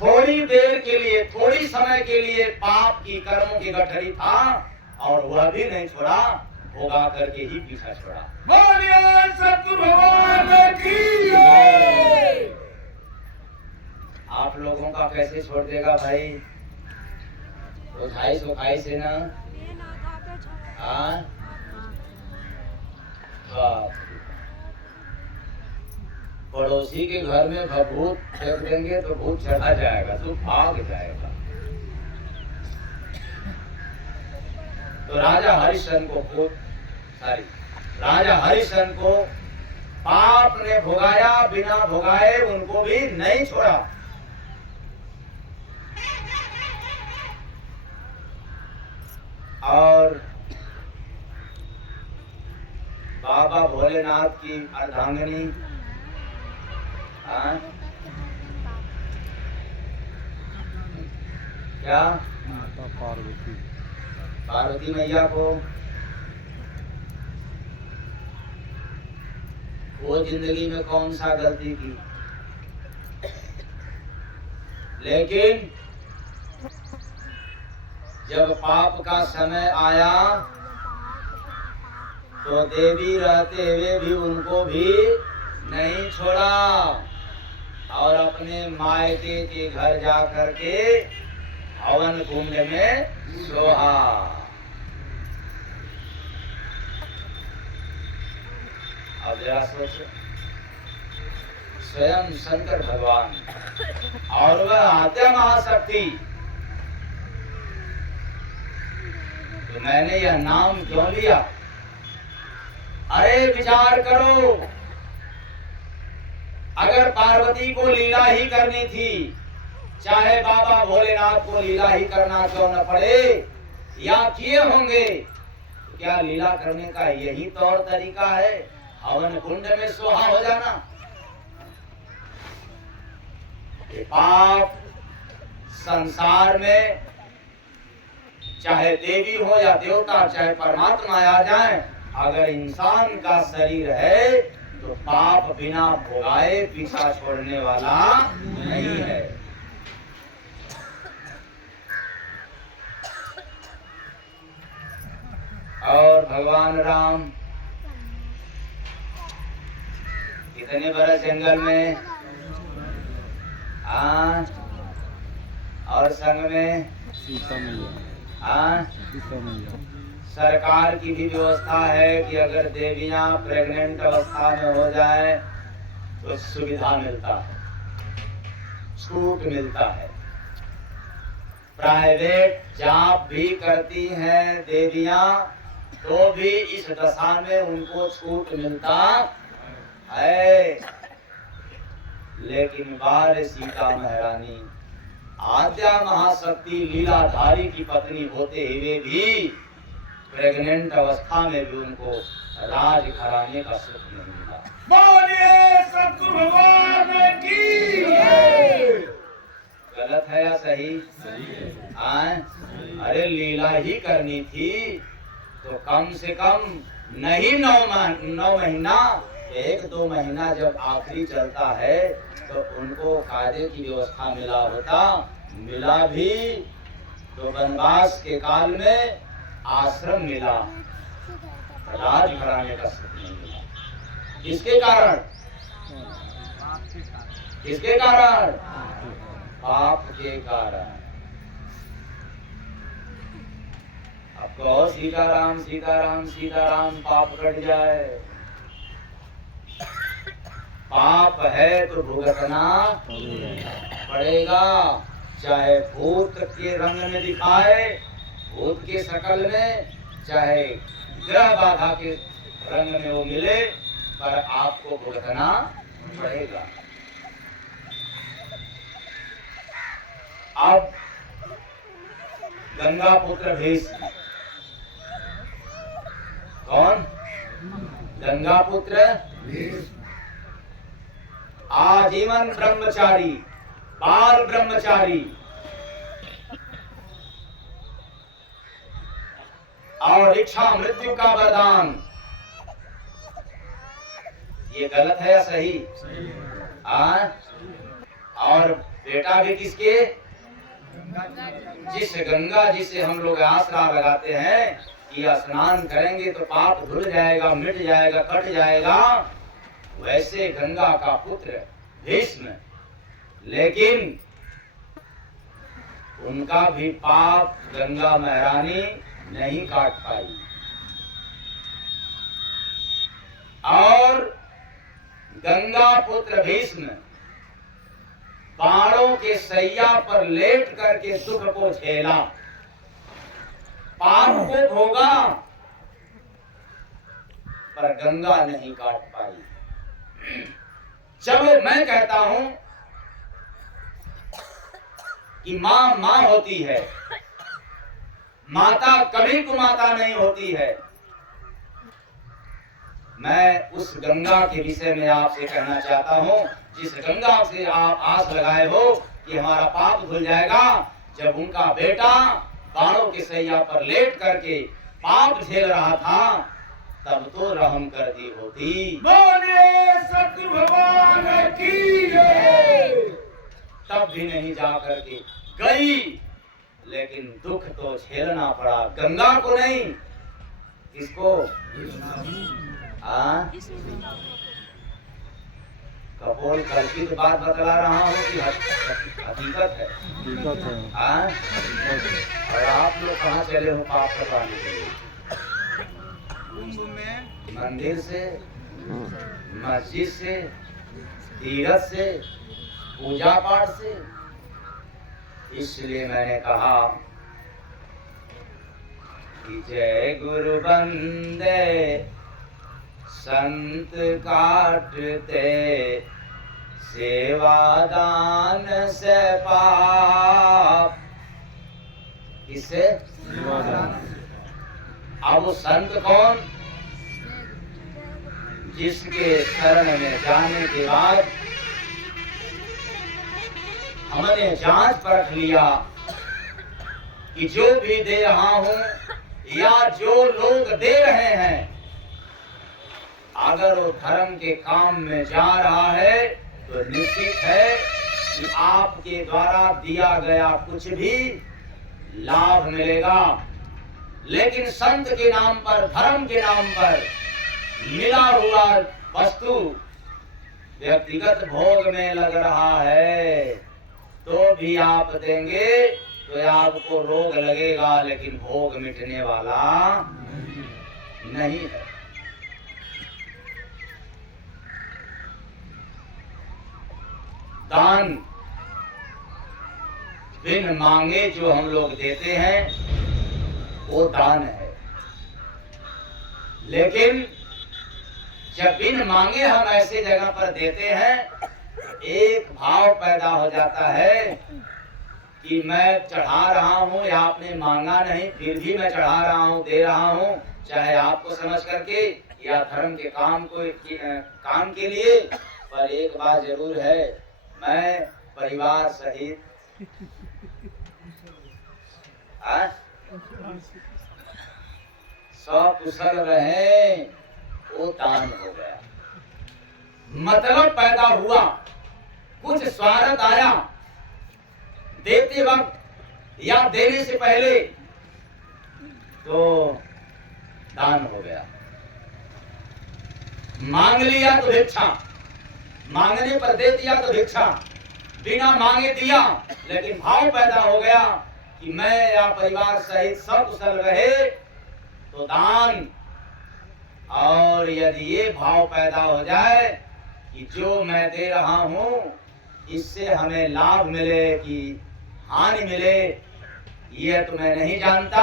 थोड़ी देर के लिए, थोड़ी समय के लिए पाप की कर्मों की गठरी था और वह भी नहीं छोड़ा, भोगा करके ही पीछा छोड़ा। बोलिए सतगुरु भगवान की जय। आप लोगों का कैसे छोड़ देगा भाई? तो खाई सो खाई से ना। हाँ, पड़ोसी के घर में भभूत फेंक देंगे तो भूत चढ़ा जाएगा, तो भाग जाएगा। तो राजा हरिश्चंद्र को पाप ने भोगाया, बिना भोगाए उनको भी नहीं छोड़ा। और बाबा भोलेनाथ की अर्धांगिनी क्या पार्वती मैया को वो जिंदगी में कौन सा गलती की, लेकिन जब पाप का समय आया तो देवी रहते हुए भी उनको भी नहीं छोड़ा और अपने मायके के घर जा करके हवन कुंड में सोहा। अब जरा सोचो, स्वयं शंकर भगवान और वह आद्य महाशक्ति, तो मैंने यह नाम क्यों लिया? अरे विचार करो, अगर पार्वती को लीला ही करनी थी, चाहे बाबा भोलेनाथ को लीला ही करना क्यों न पड़े, या किए होंगे, तो क्या लीला करने का यही तौर तरीका है? हवन कुंड में सोहा हो जाना। ये पाप संसार में चाहे देवी हो या देवता, चाहे परमात्मा आ जाए, अगर इंसान का शरीर है तो पाप बिना भोगाए पीछा छोड़ने वाला नहीं है। और भगवान राम कितने बरस जंगल में, और संग में सीता मैया, सरकार की भी व्यवस्था है कि अगर देवियां प्रेग्नेंट अवस्था में हो जाए तो सुविधा मिलता है, छूट मिलता है। प्राइवेट जॉब भी करती हैं देवियां तो भी इस दशा में उनको छूट मिलता है। लेकिन बार सीता महारानी आद्या महाशक्ति लीलाधारी की पत्नी होते हुए भी प्रेग्नेंट अवस्था में भी उनको राज घराने का सुख नहीं मिला। बोलिए सतगुरु भगवान की जय। गलत है या सही? अरे लीला ही करनी थी तो कम से कम नहीं 9 महीना 1-2 महीना जब आखिरी चलता है तो उनको कायदे की व्यवस्था मिला होता। मिला भी तो वनवास के काल में आश्रम मिला, राज घराने का सुख नहीं मिला। किसके कारण? किसके कारण? पाप के कारण। अब कहो सीताराम सीताराम सीताराम, पाप कट जाए। पाप है तो भुगतना पड़ेगा, चाहे भूत के रंग में दिखाए, भूत के शकल में, चाहे ग्रह बाधा के रंग में वो मिले, पर आपको भुगतना पड़ेगा। अब गंगा पुत्र भीष्म, कौन? गंगा पुत्र आजीवन ब्रह्मचारी, बाल ब्रह्मचारी, और इच्छा मृत्यु का वरदान। ये गलत है या सही? और बेटा भी किसके? जिस गंगा जी से हम लोग आसरा लगाते हैं कि स्नान करेंगे तो पाप धुल जाएगा, मिट जाएगा, कट जाएगा, वैसे गंगा का पुत्र भीष्म, लेकिन उनका भी पाप गंगा महारानी नहीं काट पाई। और गंगा पुत्र भीष्म बाणों के सैया पर लेट करके दुख को झेला, पाप को भोगा, पर गंगा नहीं काट पाई। चलो मैं कहता हूं कि मां मां होती है, माता कभी कुमाता नहीं होती है। मैं उस गंगा के विषय में आपसे कहना चाहता हूं, जिस गंगा से आप आस लगाए हो कि हमारा पाप धुल जाएगा, जब उनका बेटा बाणों के सैया पर लेट करके पाप झेल रहा था, तब तो रहम कर दी होती। बोलिए सतगुरु भगवान की जय। तब भी नहीं जा करके गई, लेकिन दुख तो झेलना पड़ा। गंगा को नहीं, किसको? कपोल कल्पित बात बतला रहा हूँ कि हकीकत है। और आप लोग कहाँ चले हो पाप करवाने के लिए? मंदिर से, मस्जिद से, तीरथ से, पूजा पाठ से। इसलिए मैंने कहा कि जय गुरु बंदे संत काटते, सेवादान से पाप। किससे? अब वो संत कौन? जिसके शरण में जाने के बाद हमने जांच परख लिया कि जो भी दे रहा हूं या जो लोग दे रहे हैं, अगर वो धर्म के काम में जा रहा है तो निश्चित है कि आपके द्वारा दिया गया कुछ भी लाभ मिलेगा। लेकिन संत के नाम पर, धर्म के नाम पर मिला हुआ वस्तु व्यक्तिगत भोग में लग रहा है, तो भी आप देंगे तो आपको रोग लगेगा, लेकिन भोग मिटने वाला नहीं है। दान बिन मांगे जो हम लोग देते हैं वो दान है। लेकिन जब बिन मांगे हम ऐसे जगह पर देते हैं, एक भाव पैदा हो जाता है कि मैं चढ़ा रहा हूँ या आपने मांगा नहीं, फिर भी मैं चढ़ा रहा हूँ, दे रहा हूँ, चाहे आपको समझ करके या धर्म के काम के लिए। पर एक बात जरूर है, मैं परिवार सहित सकुशल रहे, वो दान हो गया। मतलब पैदा हुआ, कुछ स्वार्थ आया देते वक्त या देने से पहले, तो दान हो गया। मांग लिया तो भिक्षा, मांगने पर दे दिया तो भिक्षा, बिना मांगे दिया, लेकिन भाव पैदा हो गया कि मैं या परिवार सहित सकुशल रहे, तो दान। और यदि ये भाव पैदा हो जाए कि जो मैं दे रहा हूँ इससे हमें लाभ मिले कि हानि मिले, यह तो मैं नहीं जानता,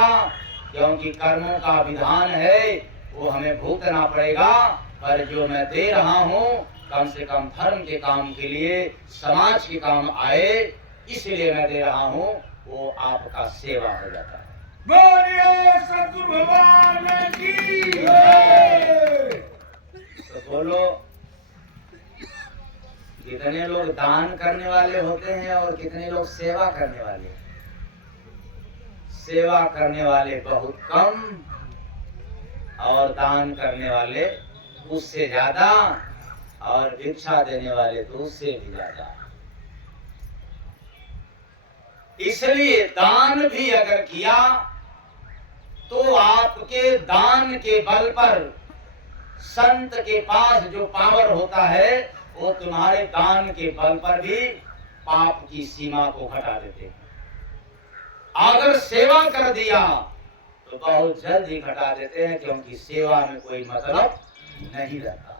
क्योंकि कर्मों का विधान है, वो हमें भुगतना पड़ेगा। पर जो मैं दे रहा हूँ कम से कम धर्म के काम के लिए, समाज के काम आए, इसलिए मैं दे रहा हूँ, वो आपका सेवा हो जाता है। बोलिए सतगुरु भगवान की जय। तो बोलो, कितने लोग दान करने वाले होते हैं और कितने लोग सेवा करने वाले? सेवा करने वाले बहुत कम और दान करने वाले उससे ज्यादा, और भिक्षा देने वाले तो उससे भी ज्यादा। इसलिए दान भी अगर किया तो आपके दान के बल पर संत के पास जो पावर होता है, वो तुम्हारे दान के बल पर भी पाप की सीमा को घटा देते हैं। अगर सेवा कर दिया तो बहुत जल्द ही घटा देते हैं, क्योंकि सेवा में कोई मतलब नहीं रहता।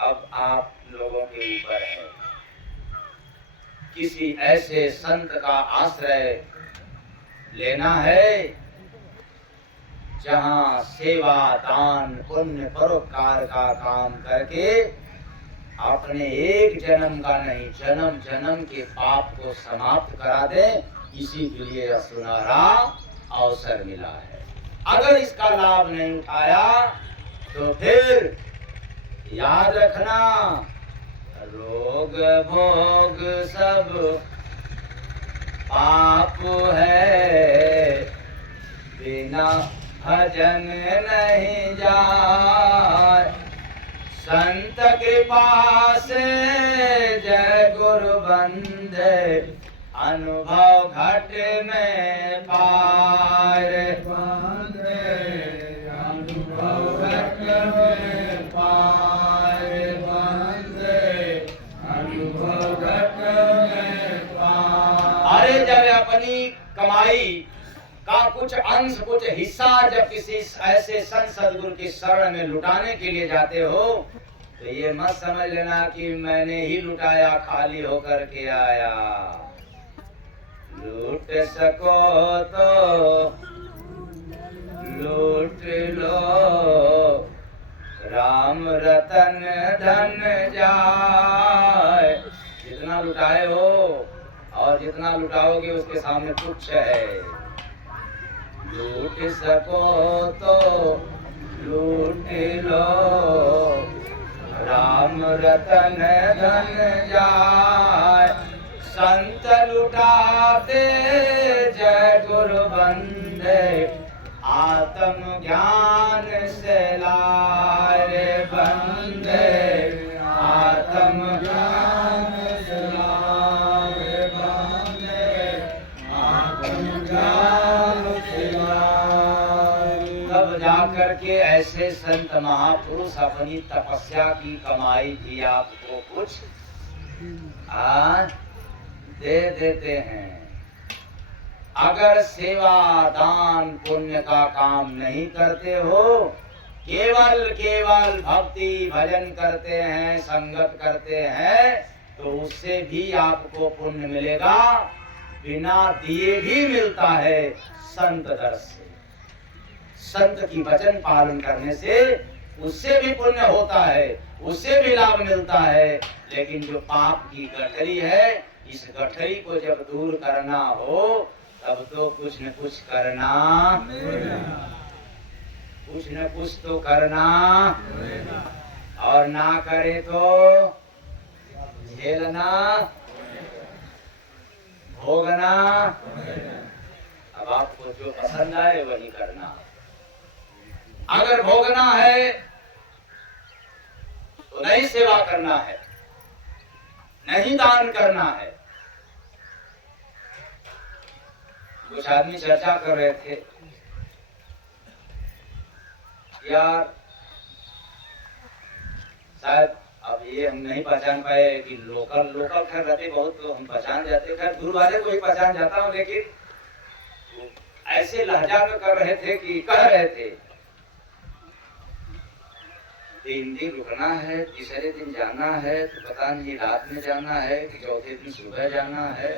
अब आप लोगों के ऊपर है, किसी ऐसे संत का आश्रय लेना है जहां सेवा, दान, पुण्य, परोपकार का काम करके अपने एक जन्म का नहीं, जन्म जन्म के पाप को समाप्त करा दे। इसी के लिए यह सुनहरा अवसर मिला है। अगर इसका लाभ नहीं उठाया तो फिर याद रखना, रोग भोग सब पाप है, बिना भजन नहीं जाए। संत कृपा से जय गुरु बंदे, अनुभव घट में पाए। बंदे अनुभव घट में पाए, बंदे अनुभव घट में पाए। अरे जब अपनी कमाई का कुछ अंश, कुछ हिस्सा जब किसी ऐसे संत सदगुरु की शरण में लुटाने के लिए जाते हो, तो ये मत समझ लेना कि मैंने ही लुटाया, खाली होकर के आया। लूट सको तो लूट लो, राम रतन धन जाए। जितना लुटाए हो और जितना लुटाओगे उसके सामने तुच्छ है। लूट सको तो लूट लो, राम रतन धन जाए। संत लुटाते जय गुरु बंदे, आत्म ज्ञान से लाए रे बंदे, आत्म ज्ञान से लाए रे बंदे, आत्म ज्ञान से लाए। तब जाकर के ऐसे संत महापुरुष अपनी तपस्या की कमाई भी आपको कुछ आज दे देते हैं। अगर सेवा, दान, पुण्य का काम नहीं करते हो, केवल भक्ति भजन करते हैं, संगत करते हैं, तो उससे भी आपको पुण्य मिलेगा। बिना दिए भी मिलता है संत दर्श से। संत की वचन पालन करने से उससे भी पुण्य होता है, उससे भी लाभ मिलता है। लेकिन जो पाप की गठरी है, इस गठरी को जब दूर करना हो तब तो कुछ न कुछ करना, कुछ न कुछ तो करना, और ना करे तो झेलना, भोगना। अब आपको जो पसंद आए वही करना। अगर भोगना है तो नहीं सेवा करना है, नहीं दान करना है। कुछ आदमी चर्चा कर रहे थे, यार शायद अब ये हम नहीं पहचान पाए कि लोकल खैर रहते बहुत तो हम पहचान जाते, खैर दूर वाले को ही पहचान जाता हूँ। लेकिन ऐसे लहजा में कर रहे थे कि कह रहे थे 3 दिन रुकना है, तीसरे दिन जाना है, तो पता नहीं रात में जाना है कि चौथे दिन सुबह जाना है।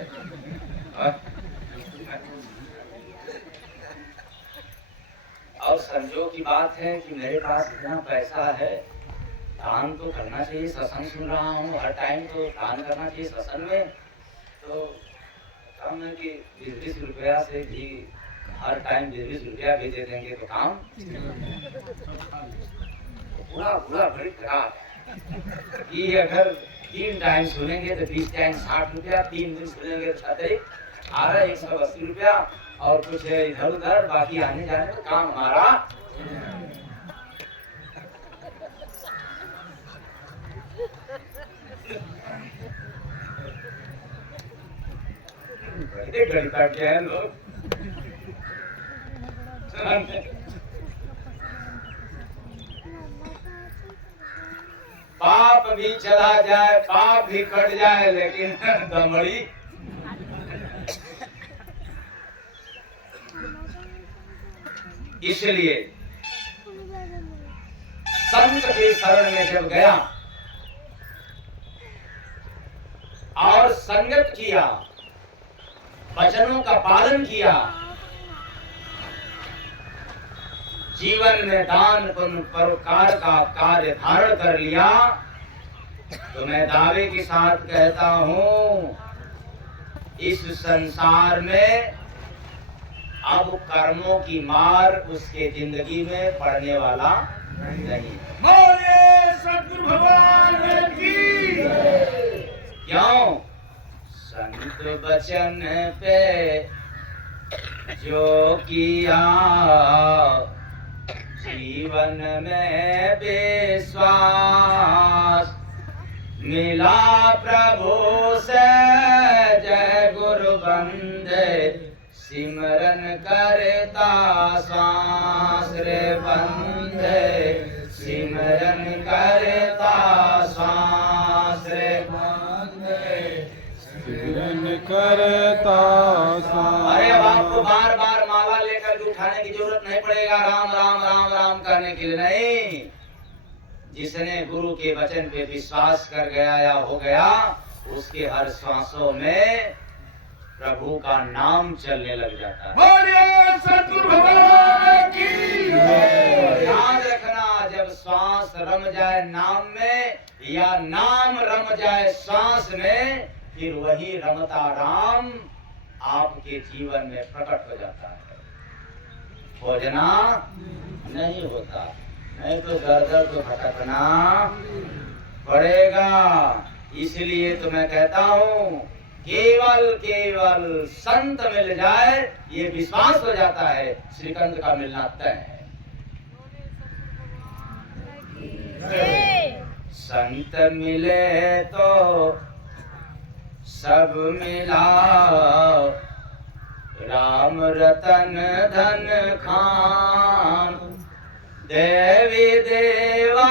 और संजोग की बात है कि मेरे पास इतना पैसा है, दान तो करना चाहिए। सत्संग सुन रहा हूँ, हर टाइम तो दान करना चाहिए सत्संग में। तो कम है कि 20 रुपया से भी हर टाइम 20 रुपया भी दे देंगे तो काम पूरा भरी खराब। ये अगर 3 टाइम सुनेंगे तो 20 टाइम 60 रुपया, 3 दिन सुनेंगे तो 180 रुपया, और कुछ इधर उधर बाकी आने जाने तो काम हमारा। घड़ी काट के हैं लोग। पाप भी चला जाए, पाप भी कट जाए, लेकिन दमड़ी इसलिए संत के शरण में जब गया और संगत किया, वचनों का पालन किया, जीवन में दान पुण्य परोपकार का कार्य धारण कर लिया, तो मैं दावे के साथ कहता हूँ इस संसार में अब कर्मों की मार उसके जिंदगी में पड़ने वाला नहीं। बोले सतगुरु भगवान की। क्यों? संत वचन पे जो किया, जीवन में विश्वास, मिला प्रभु से जय गुरु बंदे, सिमरन करता श्वास रे बंदे, सिमरन करता श्वास रे बंदे, सिमरन करता श्वास। अरे अब आपको बार बार माला लेकर के उठाने की जरूरत नहीं पड़ेगा, राम राम राम राम करने के लिए नहीं। जिसने गुरु के वचन पे विश्वास कर गया या हो गया, उसके हर श्वासों में प्रभु का नाम चलने लग जाता है। बोलिए सतगुरु भगवान की। याद रखना, जब श्वास रम जाए नाम में या नाम रम जाए श्वास में, फिर वही रमता राम आपके जीवन में प्रकट हो जाता है। खोजना नहीं होता, नहीं तो दर दर तो भटकना पड़ेगा। इसलिए तो मैं कहता हूँ केवल संत मिल जाए, ये विश्वास हो जाता है, श्रीकंठ का मिलना तय है। संत मिले तो सब मिला, राम रतन धन खान, देवी देवा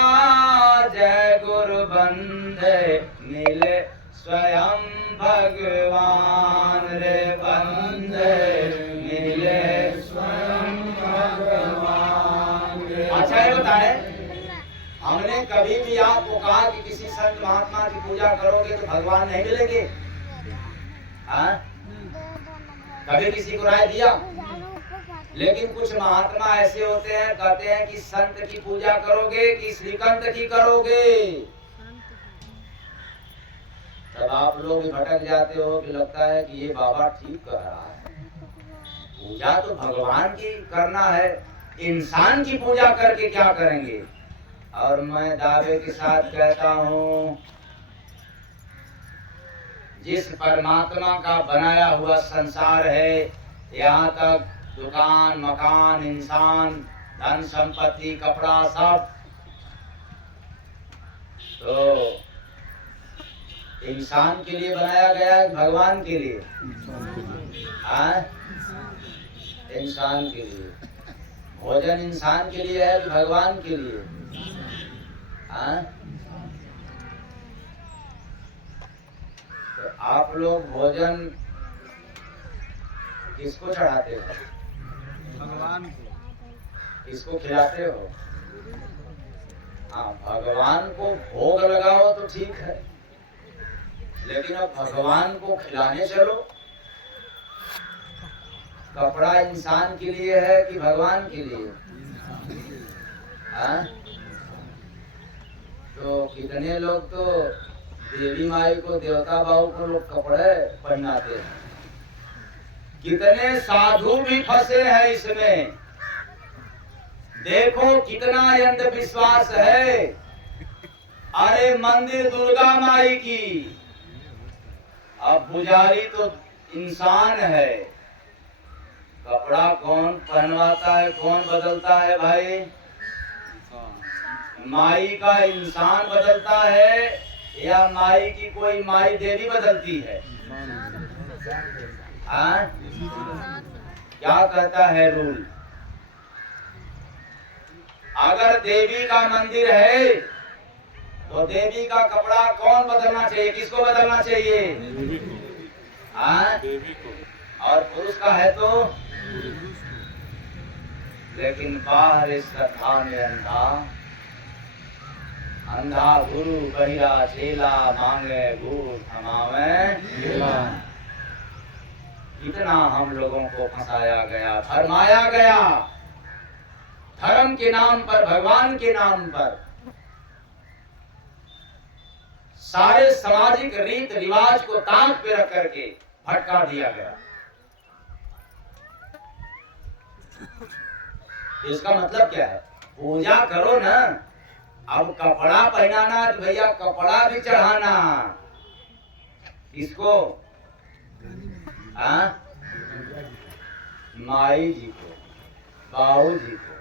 जय गुरु बंदे, मिले स्वयं भगवान रे बंदे, मिले स्वयं भगवान रे। अच्छा ये बताए, हमने कभी भी आपको कहा कि किसी संत महात्मा की पूजा करोगे तो भगवान नहीं मिलेंगे? हाँ? कभी किसी को राय दिया? लेकिन कुछ महात्मा ऐसे होते हैं, कहते हैं कि संत की पूजा करोगे कि श्रीकंठ की करोगे। तब आप लोग भटक जाते हो कि लगता है कि ये बाबा ठीक कह रहा है। पूजा तो भगवान की करना है, इंसान की पूजा करके क्या करेंगे। और मैं दावे के साथ कहता हूँ, जिस परमात्मा का बनाया हुआ संसार है, यहाँ तक दुकान, मकान, इंसान, धन संपत्ति, कपड़ा, सब तो इंसान के लिए बनाया गया है, भगवान के लिए? इंसान के लिए। भोजन इंसान के लिए है कि भगवान के लिए? तो आप लोग भोजन किसको चढ़ाते हो? भगवान को। किसको खिलाते हो? हाँ, भगवान को भोग लगाओ तो ठीक है, लेकिन अब भगवान को खिलाने चलो। कपड़ा इंसान के लिए है कि भगवान के लिए? हाँ? तो कितने लोग तो देवी माई को, देवता बाबू को लोग कपड़े पहनाते हैं। कितने साधु भी फंसे हैं इसमें। देखो कितना अंधविश्वास है। अरे मंदिर दुर्गा माई की, अब पुजारी तो इंसान है। कपड़ा कौन पहनवाता है, कौन बदलता है भाई? माई का इंसान बदलता है या माई की कोई माई देवी बदलती है? हाँ? क्या कहता है रूल? अगर देवी का मंदिर है तो देवी का कपड़ा कौन बदलना चाहिए? किसको बदलना चाहिए? हाँ? और पुरुष का है तो? लेकिन बाहर इस कथा में अंधा, अंधा गुरु बहिरा चेला, मांगे गुरु थमावे चेला। कितना हम लोगों को फंसाया गया, फरमाया गया। धर्म के नाम पर, भगवान के नाम पर सारे सामाजिक रीत रिवाज को ताक पे रख करके भटका दिया गया। इसका मतलब क्या है? पूजा करो ना। अब कपड़ा पहनाना तो भैया कपड़ा भी चढ़ाना। किसको? माई जी को, बाबू जी को।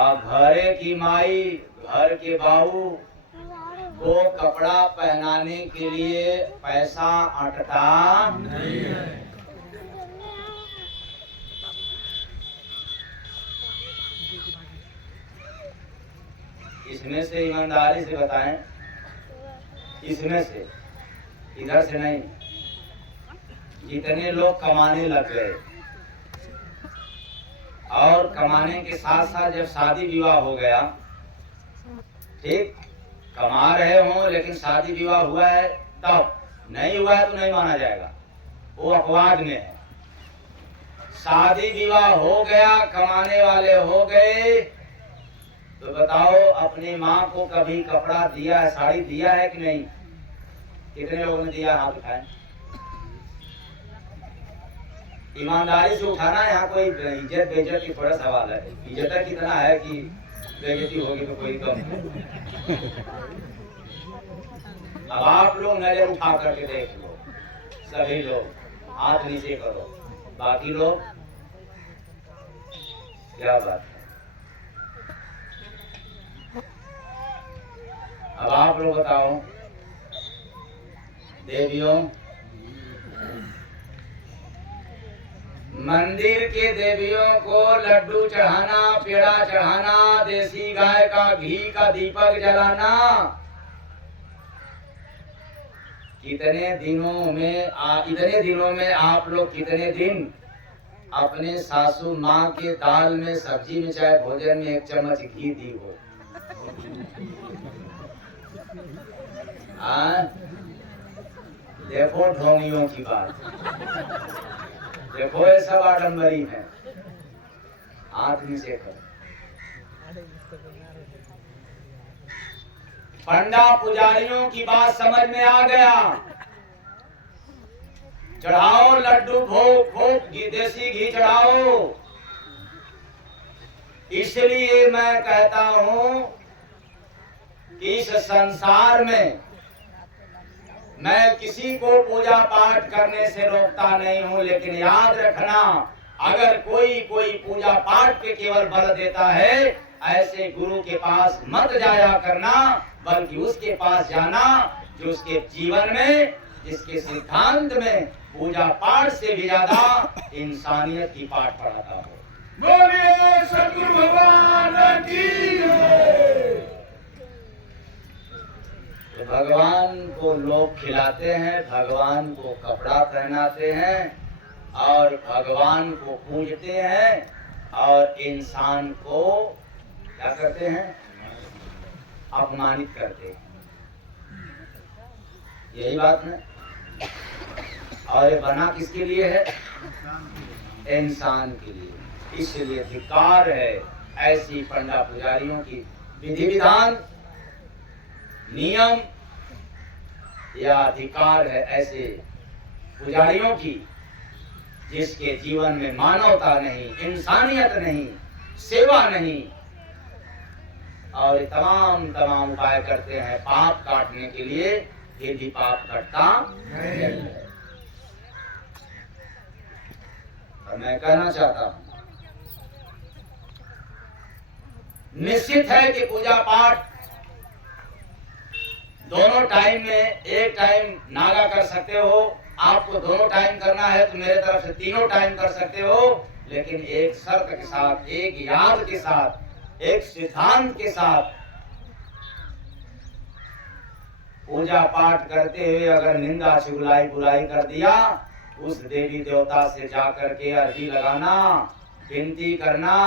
अब घरे की माई, घर के बाबू को कपड़ा पहनाने के लिए पैसा अटता नहीं है। इसमें से ईमानदारी से बताएं, इसमें से, इधर से नहीं। जितने लोग कमाने लग गए और कमाने के साथ साथ जब शादी विवाह हो गया, ठीक, कमा रहे हो लेकिन शादी विवाह हुआ है तब, नहीं हुआ है तो नहीं माना जाएगा, वो अपवाद में है। शादी विवाह हो गया, कमाने वाले हो गए, तो बताओ अपनी माँ को कभी कपड़ा दिया है, साड़ी दिया है कि नहीं? कितने लोगों ने दिया? हाथ उठाएं। ईमानदारी से उठाना। यहाँ कोई इज्जत बेइज्जत की थोड़ा सवाल है। इज्जत कितना है कि बेइज्जती होगी तो कोई कम है। अब आप लोग नजर उठा करके देख लो, सभी लोग हाथ नीचे करो, बाकी लोग क्या बात है? अब आप लोग बताओ, देवियों, मंदिर के देवियों को लड्डू चढ़ाना, पेड़ा चढ़ाना, देसी गाय का घी का दीपक जलाना, इतने दिनों में आप लोग कितने दिन अपने सासू माँ के दाल में, सब्जी में, चाहे भोजन में 1 चम्मच घी दी हो? देखो ढोंगियों की बात। देखो ये सब आडम्बरी है, आदमी से करो। पंडा पुजारियों की बात समझ में आ गया। चढ़ाओ लड्डू, भोग भोग घी, देसी घी चढ़ाओ। इसलिए मैं कहता हूं कि इस संसार में मैं किसी को पूजा पाठ करने से रोकता नहीं हूं, लेकिन याद रखना, अगर कोई पूजा पाठ पे केवल बल देता है, ऐसे गुरु के पास मत जाया करना, बल्कि उसके पास जाना जो उसके जीवन में, जिसके सिद्धांत में पूजा पाठ से भी ज्यादा इंसानियत की पाठ पढ़ाता हो। बोलिए सतगुरु भगवान की जय। तो भगवान को लोग खिलाते हैं, भगवान को कपड़ा पहनाते हैं और भगवान को पूजते हैं, और इंसान को क्या करते हैं? अपमानित करते हैं। यही बात है। और ये बना किसके लिए है? इंसान के लिए। इसलिए धिक्कार है ऐसी पंडा पुजारियों की विधि विधान, नियम, या अधिकार है ऐसे पुजारियों की जिसके जीवन में मानवता नहीं, इंसानियत नहीं, सेवा नहीं, और ये तमाम उपाय करते हैं पाप काटने के लिए, ये भी पाप कटता नहीं है। और मैं कहना चाहता हूं, निश्चित है कि पूजा पाठ दोनों टाइम में, एक टाइम नागा कर सकते हो, आपको दोनों टाइम करना है तो मेरे तरफ से तीनों टाइम कर सकते हो, लेकिन एक शर्त के साथ, एक याद के साथ, एक सिद्धांत के साथ। पूजा पाठ करते हुए अगर निंदा चुगलाई बुराई कर दिया, उस देवी देवता से जाकर के अर्जी लगाना, विनती करना,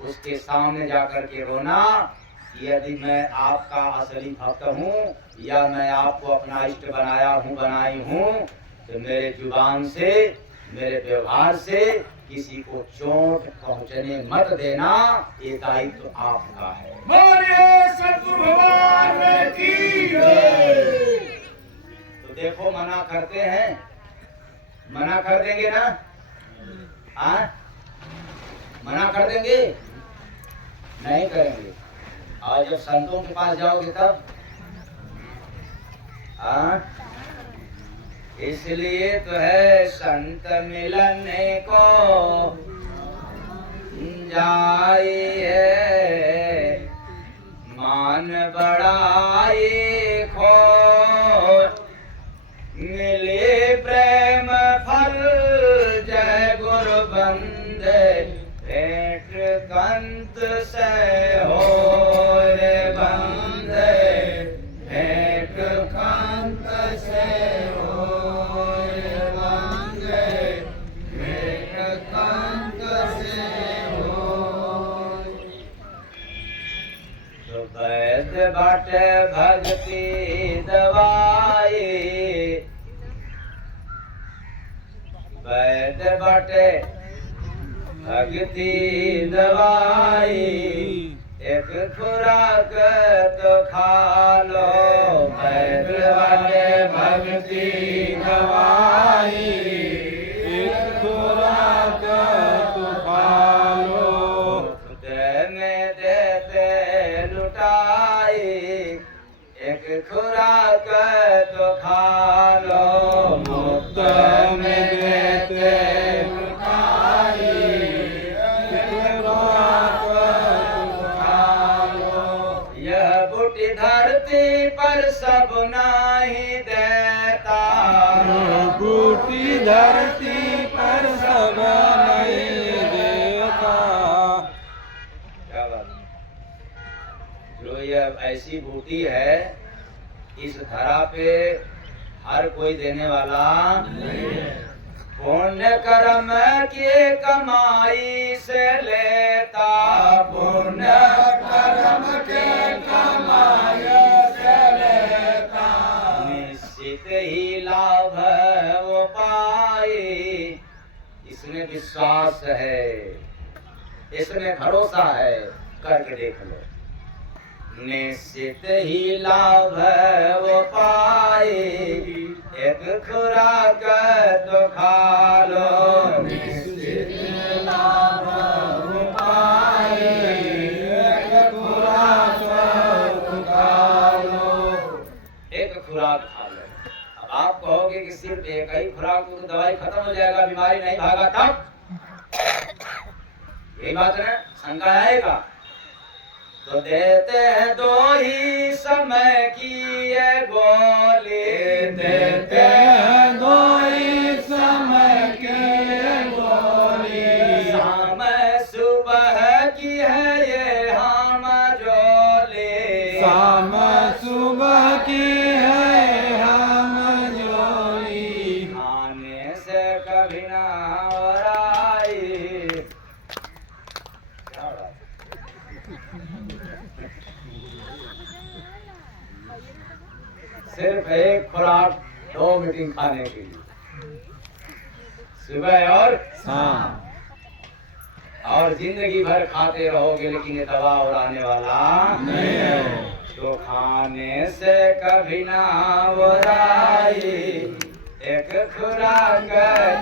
उसके सामने जाकर के रोना, यदि मैं आपका असली भक्त हूँ या मैं आपको अपना इष्ट बनाई हूँ, तो मेरे जुबान से, मेरे व्यवहार से किसी को चोट पहुँचने मत देना, ये दायित्व आपका है। बोलिए सतगुरु भगवान की जय। तो देखो, मना करते हैं, मना कर देंगे ना? मना कर देंगे? नहीं करेंगे। और जब संतों के पास जाओगे तब इसलिए तो है संत मिलने को जाइए, मान बढ़ाई खोज, मिले प्रेम फल, जय गुरु बंदे, भेंट कंत से हो रे बंदे, भेंट कंत से हो रे बंदे, भेंट कंत से हो। तो वैद्य बाटे भक्ति दवाई, वैद्य बाटे भक्ति दवाई, एक खुराक तो खा लो, वैद्य बाटे भक्ति दवाई, एक खुराक तो खा लो, खुदे में देते लुटाई, एक खुराक तो खा लो, मुफ्त में देते धरती पर सब नहीं देता, बूटी धरती पर सब नहीं देता। क्या बात? जो यह ऐसी बूटी है, इस धरा पे हर कोई देने वाला नहीं है। पुण्य कर्म की कमाई से लेता, पुण्य कर्म के कमाई से लेता, निश्चित ही लाभ वो पाई। इसने विश्वास है, इसमें भरोसा है, करके देख लो। निश्चित ही लाभ वो पाएगी, एक खुराक तो खा लो। निश्चित लाभ वो पाएगी, एक खुराक तो खा लो। एक खुराक खा लो। अब आप कहोगे कि सिर्फ एक ही खुराक तो दवाई खत्म हो जाएगा, बीमारी नहीं भागा, तब यही बात है, शंका आएगा। तो देते हैं दो ही समय की ये गोली, देते हैं दो ही समय की ये गोली, शाम सुबह की है ये हम जोली, शाम सुबह की है हम जोली, खाने से कभी ना वराई। सिर्फ एक खुराक 2 मीटिंग खाने के लिए, सुबह और शाम, और जिंदगी भर खाते रहोगे, लेकिन ये दवा और आने वाला नहीं है। तो खाने से कभी ना बुराई, एक खुराक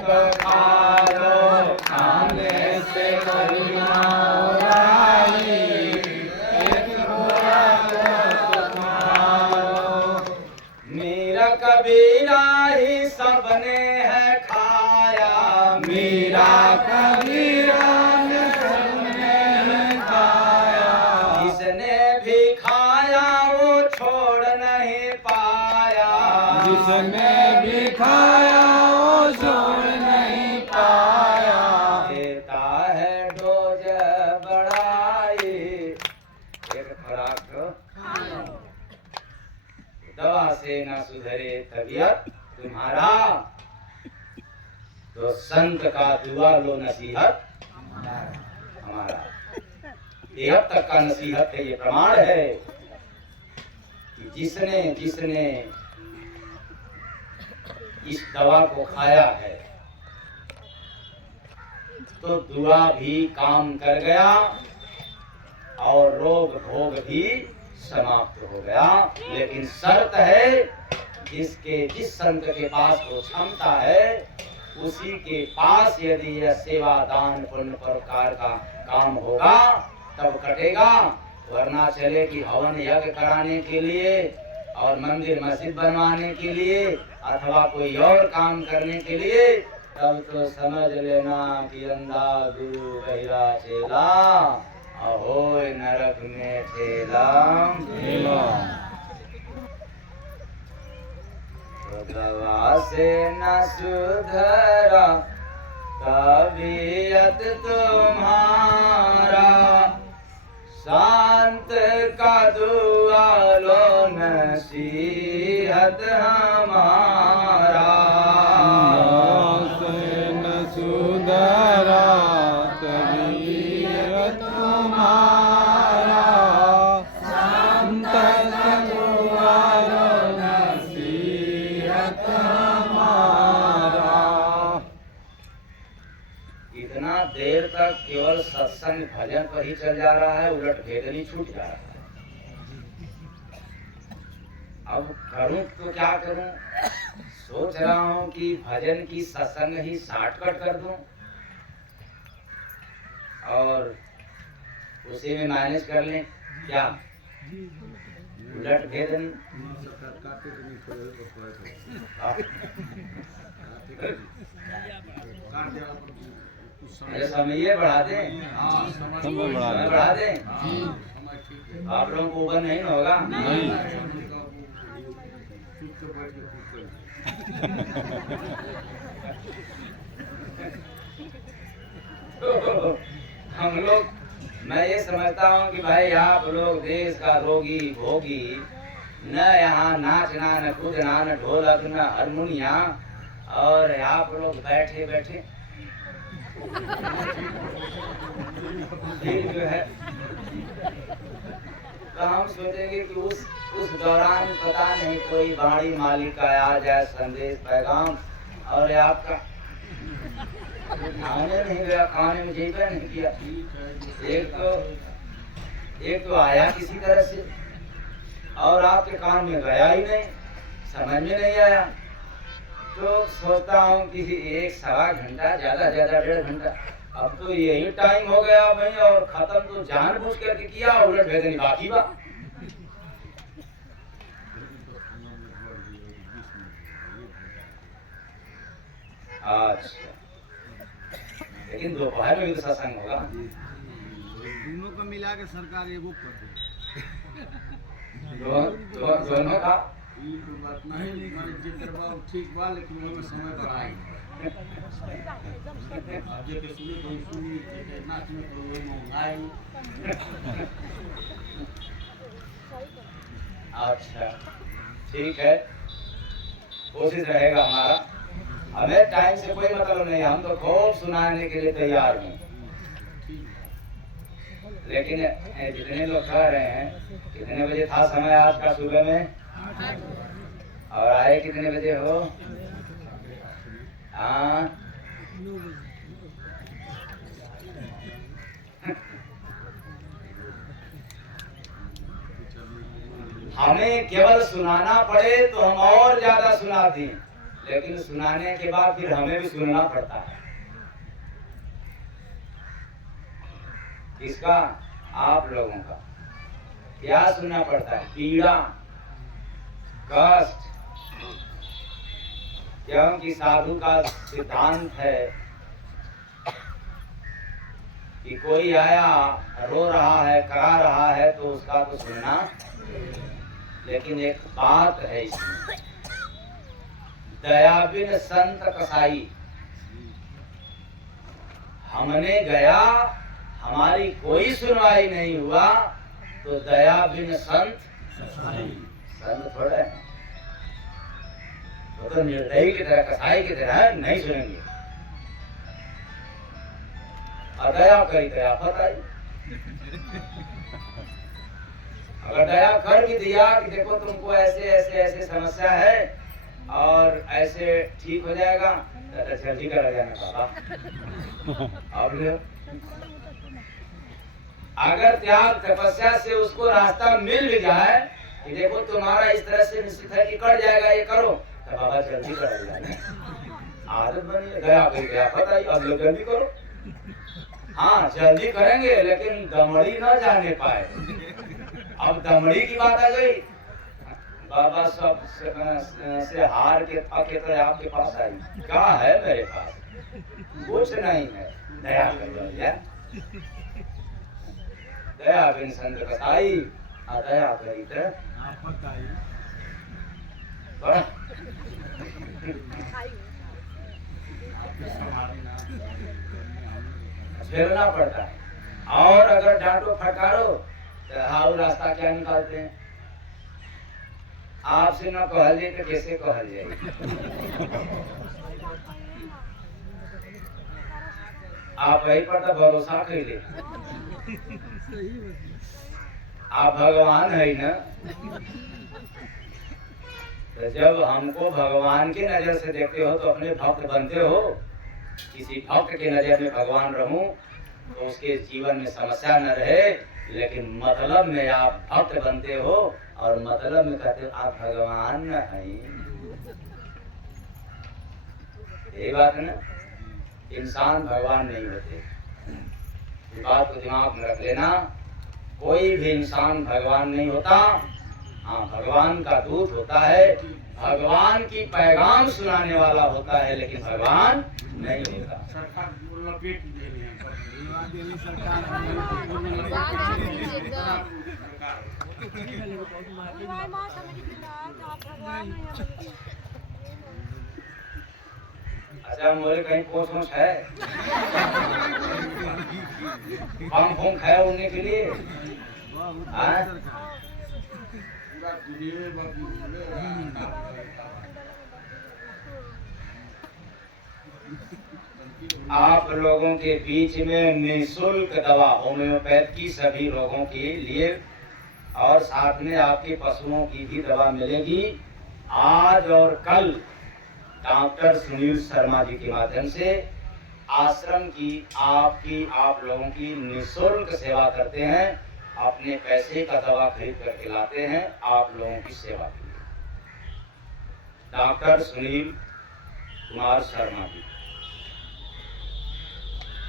तो खा लो, खाने से कभी ना बुराई, एक खुराक तो खा लो। मीरा कबीरा ही सबने है खाया, मीरा कबीरा ने सबने है खाया, जिसने भी खाया वो छोड़ नहीं पाया, जिसने भी खाया वो छोड़ नहीं पाया। देता है डोज बढ़ाई, एक खुराक दवा से न सुधरे तबीयत तुम्हारा, तो संत का दुआ लो नसीहत हमारा। ये अब तक का नसीहत है, ये प्रमाण है कि जिसने जिसने इस दवा को खाया है तो दुआ भी काम कर गया और रोग भोग भी समाप्त हो गया। लेकिन शर्त है, जिस संत के पास वो क्षमता है, उसी के पास यदि यह सेवा दान पुण्य परोपकार का काम होगा तब कटेगा, वरना चले कि हवन यज्ञ कराने के लिए और मंदिर मस्जिद बनवाने के लिए अथवा कोई और काम करने के लिए, तब तो समझ लेना कि अंधा गुरु बहिरा चेला, अहोय नरक में ठेला। तो दवा से न सुधरा तबीयत तुम्हारा, शांत का दुआ लो नसीहत हमारा। से न सुधरा तबीयत तुम्हारा, शांत का दुआ लो नसीहत हमारा। इतना देर तक केवल सत्संग भजन पर ही चल जा रहा है, उलट भेदन ही छूट जा रहा है। अब करूं तो क्या करूं, सोच रहा हूं कि भजन की सत्संग ही शॉर्टकट कर दूं और उसी में मैनेज कर लें, क्या उलट भेदन। समय बढ़ा दें, बढ़ा दें, आप लोगों को ओवर नहीं होगा। तो हम लोग, मैं ये समझता हूँ कि भाई आप लोग देश का रोगी भोगी, न यहाँ नाचना, न कूदना, न ढोलक, न हारमोनिया, और आप लोग बैठे बैठे ठीक जो है। तो हम सोचेंगे कि उस दौरान पता नहीं कोई बाड़ी मालिक का आ जाए संदेश पैगाम, और आपका खाने नहीं गया, खाने में जेबा नहीं किया। एक तो आया किसी तरह से और आपके कान में गया ही नहीं, समझ में नहीं आया। तो सोचता हूँ कि 1-1.25 घंटा, ज्यादा ज्यादा 1.5 घंटा, अब तो यही टाइम हो गया भाई, और खत्म तो जानबूझ करके किया, उलट भेजनी बाकी बा। अच्छा, लेकिन दोपहर में भी तो सत्संग होगा। दोनों को मिला के सरकार एगो कर दे। दोनों का ई तो बात नहीं, माने जितना बा ठीक बा, लेकिन वो समय पर आएगी। आज के सुने तो सुनी के नाच में तो वो मंगाई। अच्छा, ठीक है, कोशिश रहेगा हमारा। हमें टाइम से कोई मतलब नहीं, हम तो खूब सुनाने के लिए तैयार हैं। लेकिन जितने लोग कह रहे हैं, कितने बजे था समय आज का सुबह में, और आए कितने बजे हो? हाँ, हमें केवल सुनाना पड़े तो हम और ज्यादा सुनाते हैं, लेकिन सुनाने के बाद फिर हमें भी सुनना पड़ता है। किसका? आप लोगों का। क्या सुनना पड़ता है? पीड़ा, कष्ट। क्योंकि साधु का सिद्धांत है कि कोई आया रो रहा है, करा रहा है, तो उसका तो सुनना। लेकिन एक बात है इसमें, दया बिन संत कसाई। हमने गया, हमारी कोई सुनवाई नहीं हुआ, तो दया बिन संत संत थोड़े हैं। वो तो निर्दयी की तरह, कसाई की तरह नहीं सुनेंगे। अदया करी तो आफत आई। अगर दया कर भी दिया कि देखो तुमको ऐसे ऐसे ऐसे समस्या है और ऐसे ठीक हो जाएगा, तो जल्दी करा जाना बाबा। अब अगर त्याग तपस्या से उसको रास्ता मिल भी जाए कि देखो तुम्हारा इस तरह से निश्चित है कि कट जाएगा, ये करो, तो बाबा जल्दी करा जाना। आदत बनी गया फिर गया, पता ही, अब लोग जल्दी करो। हाँ, जल्दी करेंगे, लेकिन दमड़ी न जाने पाए। अब दमड़ी की बात आ गई, बाबा सब से हार के थके तो आपके पास आई। क्या है मेरे पास? कुछ नहीं है, दया कर यार। दया बिन संत कसाई, दया करी तो आफत आई। झेलना पड़ता है। और अगर डांटो फटकारो तो हाउ रास्ता क्या निकालते हैं? आपसे न कहल जाए तो कैसे कहल जाए? आप वही पर तो भरोसा कैले। आप भगवान है ना, तो जब हमको भगवान की नजर से देखते हो तो अपने भक्त बनते हो। किसी भक्त की नजर में भगवान रहूं तो उसके जीवन में समस्या न रहे, लेकिन मतलब में आप भक्त बनते हो और मतलब में कहते हो आप भगवान हैं। यही बात है ना, इंसान भगवान नहीं होते। इस बात को दिमाग में रख लेना, कोई भी इंसान भगवान नहीं होता। हाँ, भगवान का दूत होता है, भगवान की पैगाम सुनाने वाला होता है, लेकिन भगवान नहीं होता। सरकार लपेट दे रही है, सरकार अच्छा, मोरे कहीं पोछ है? हम फूंक है उड़ने के लिए? आप लोगों के बीच में निःशुल्क दवा होम्योपैथ की सभी रोगों के लिए, और साथ में आपके पशुओं की भी दवा मिलेगी। आज और कल डॉक्टर सुनील शर्मा जी के माध्यम से आश्रम की आप लोगों की निःशुल्क सेवा करते हैं, अपने पैसे का दवा खरीद कर खिलाते हैं आप लोगों की सेवा के लिए। डॉक्टर सुनील कुमार शर्मा जी।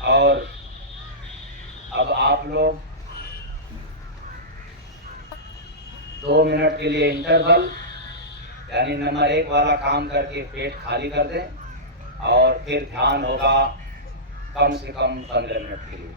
और अब आप लोग 2 मिनट के लिए इंटरवल यानी नंबर 1 वाला काम करके पेट खाली कर दें और फिर ध्यान होगा कम से कम 15 मिनट के लिए।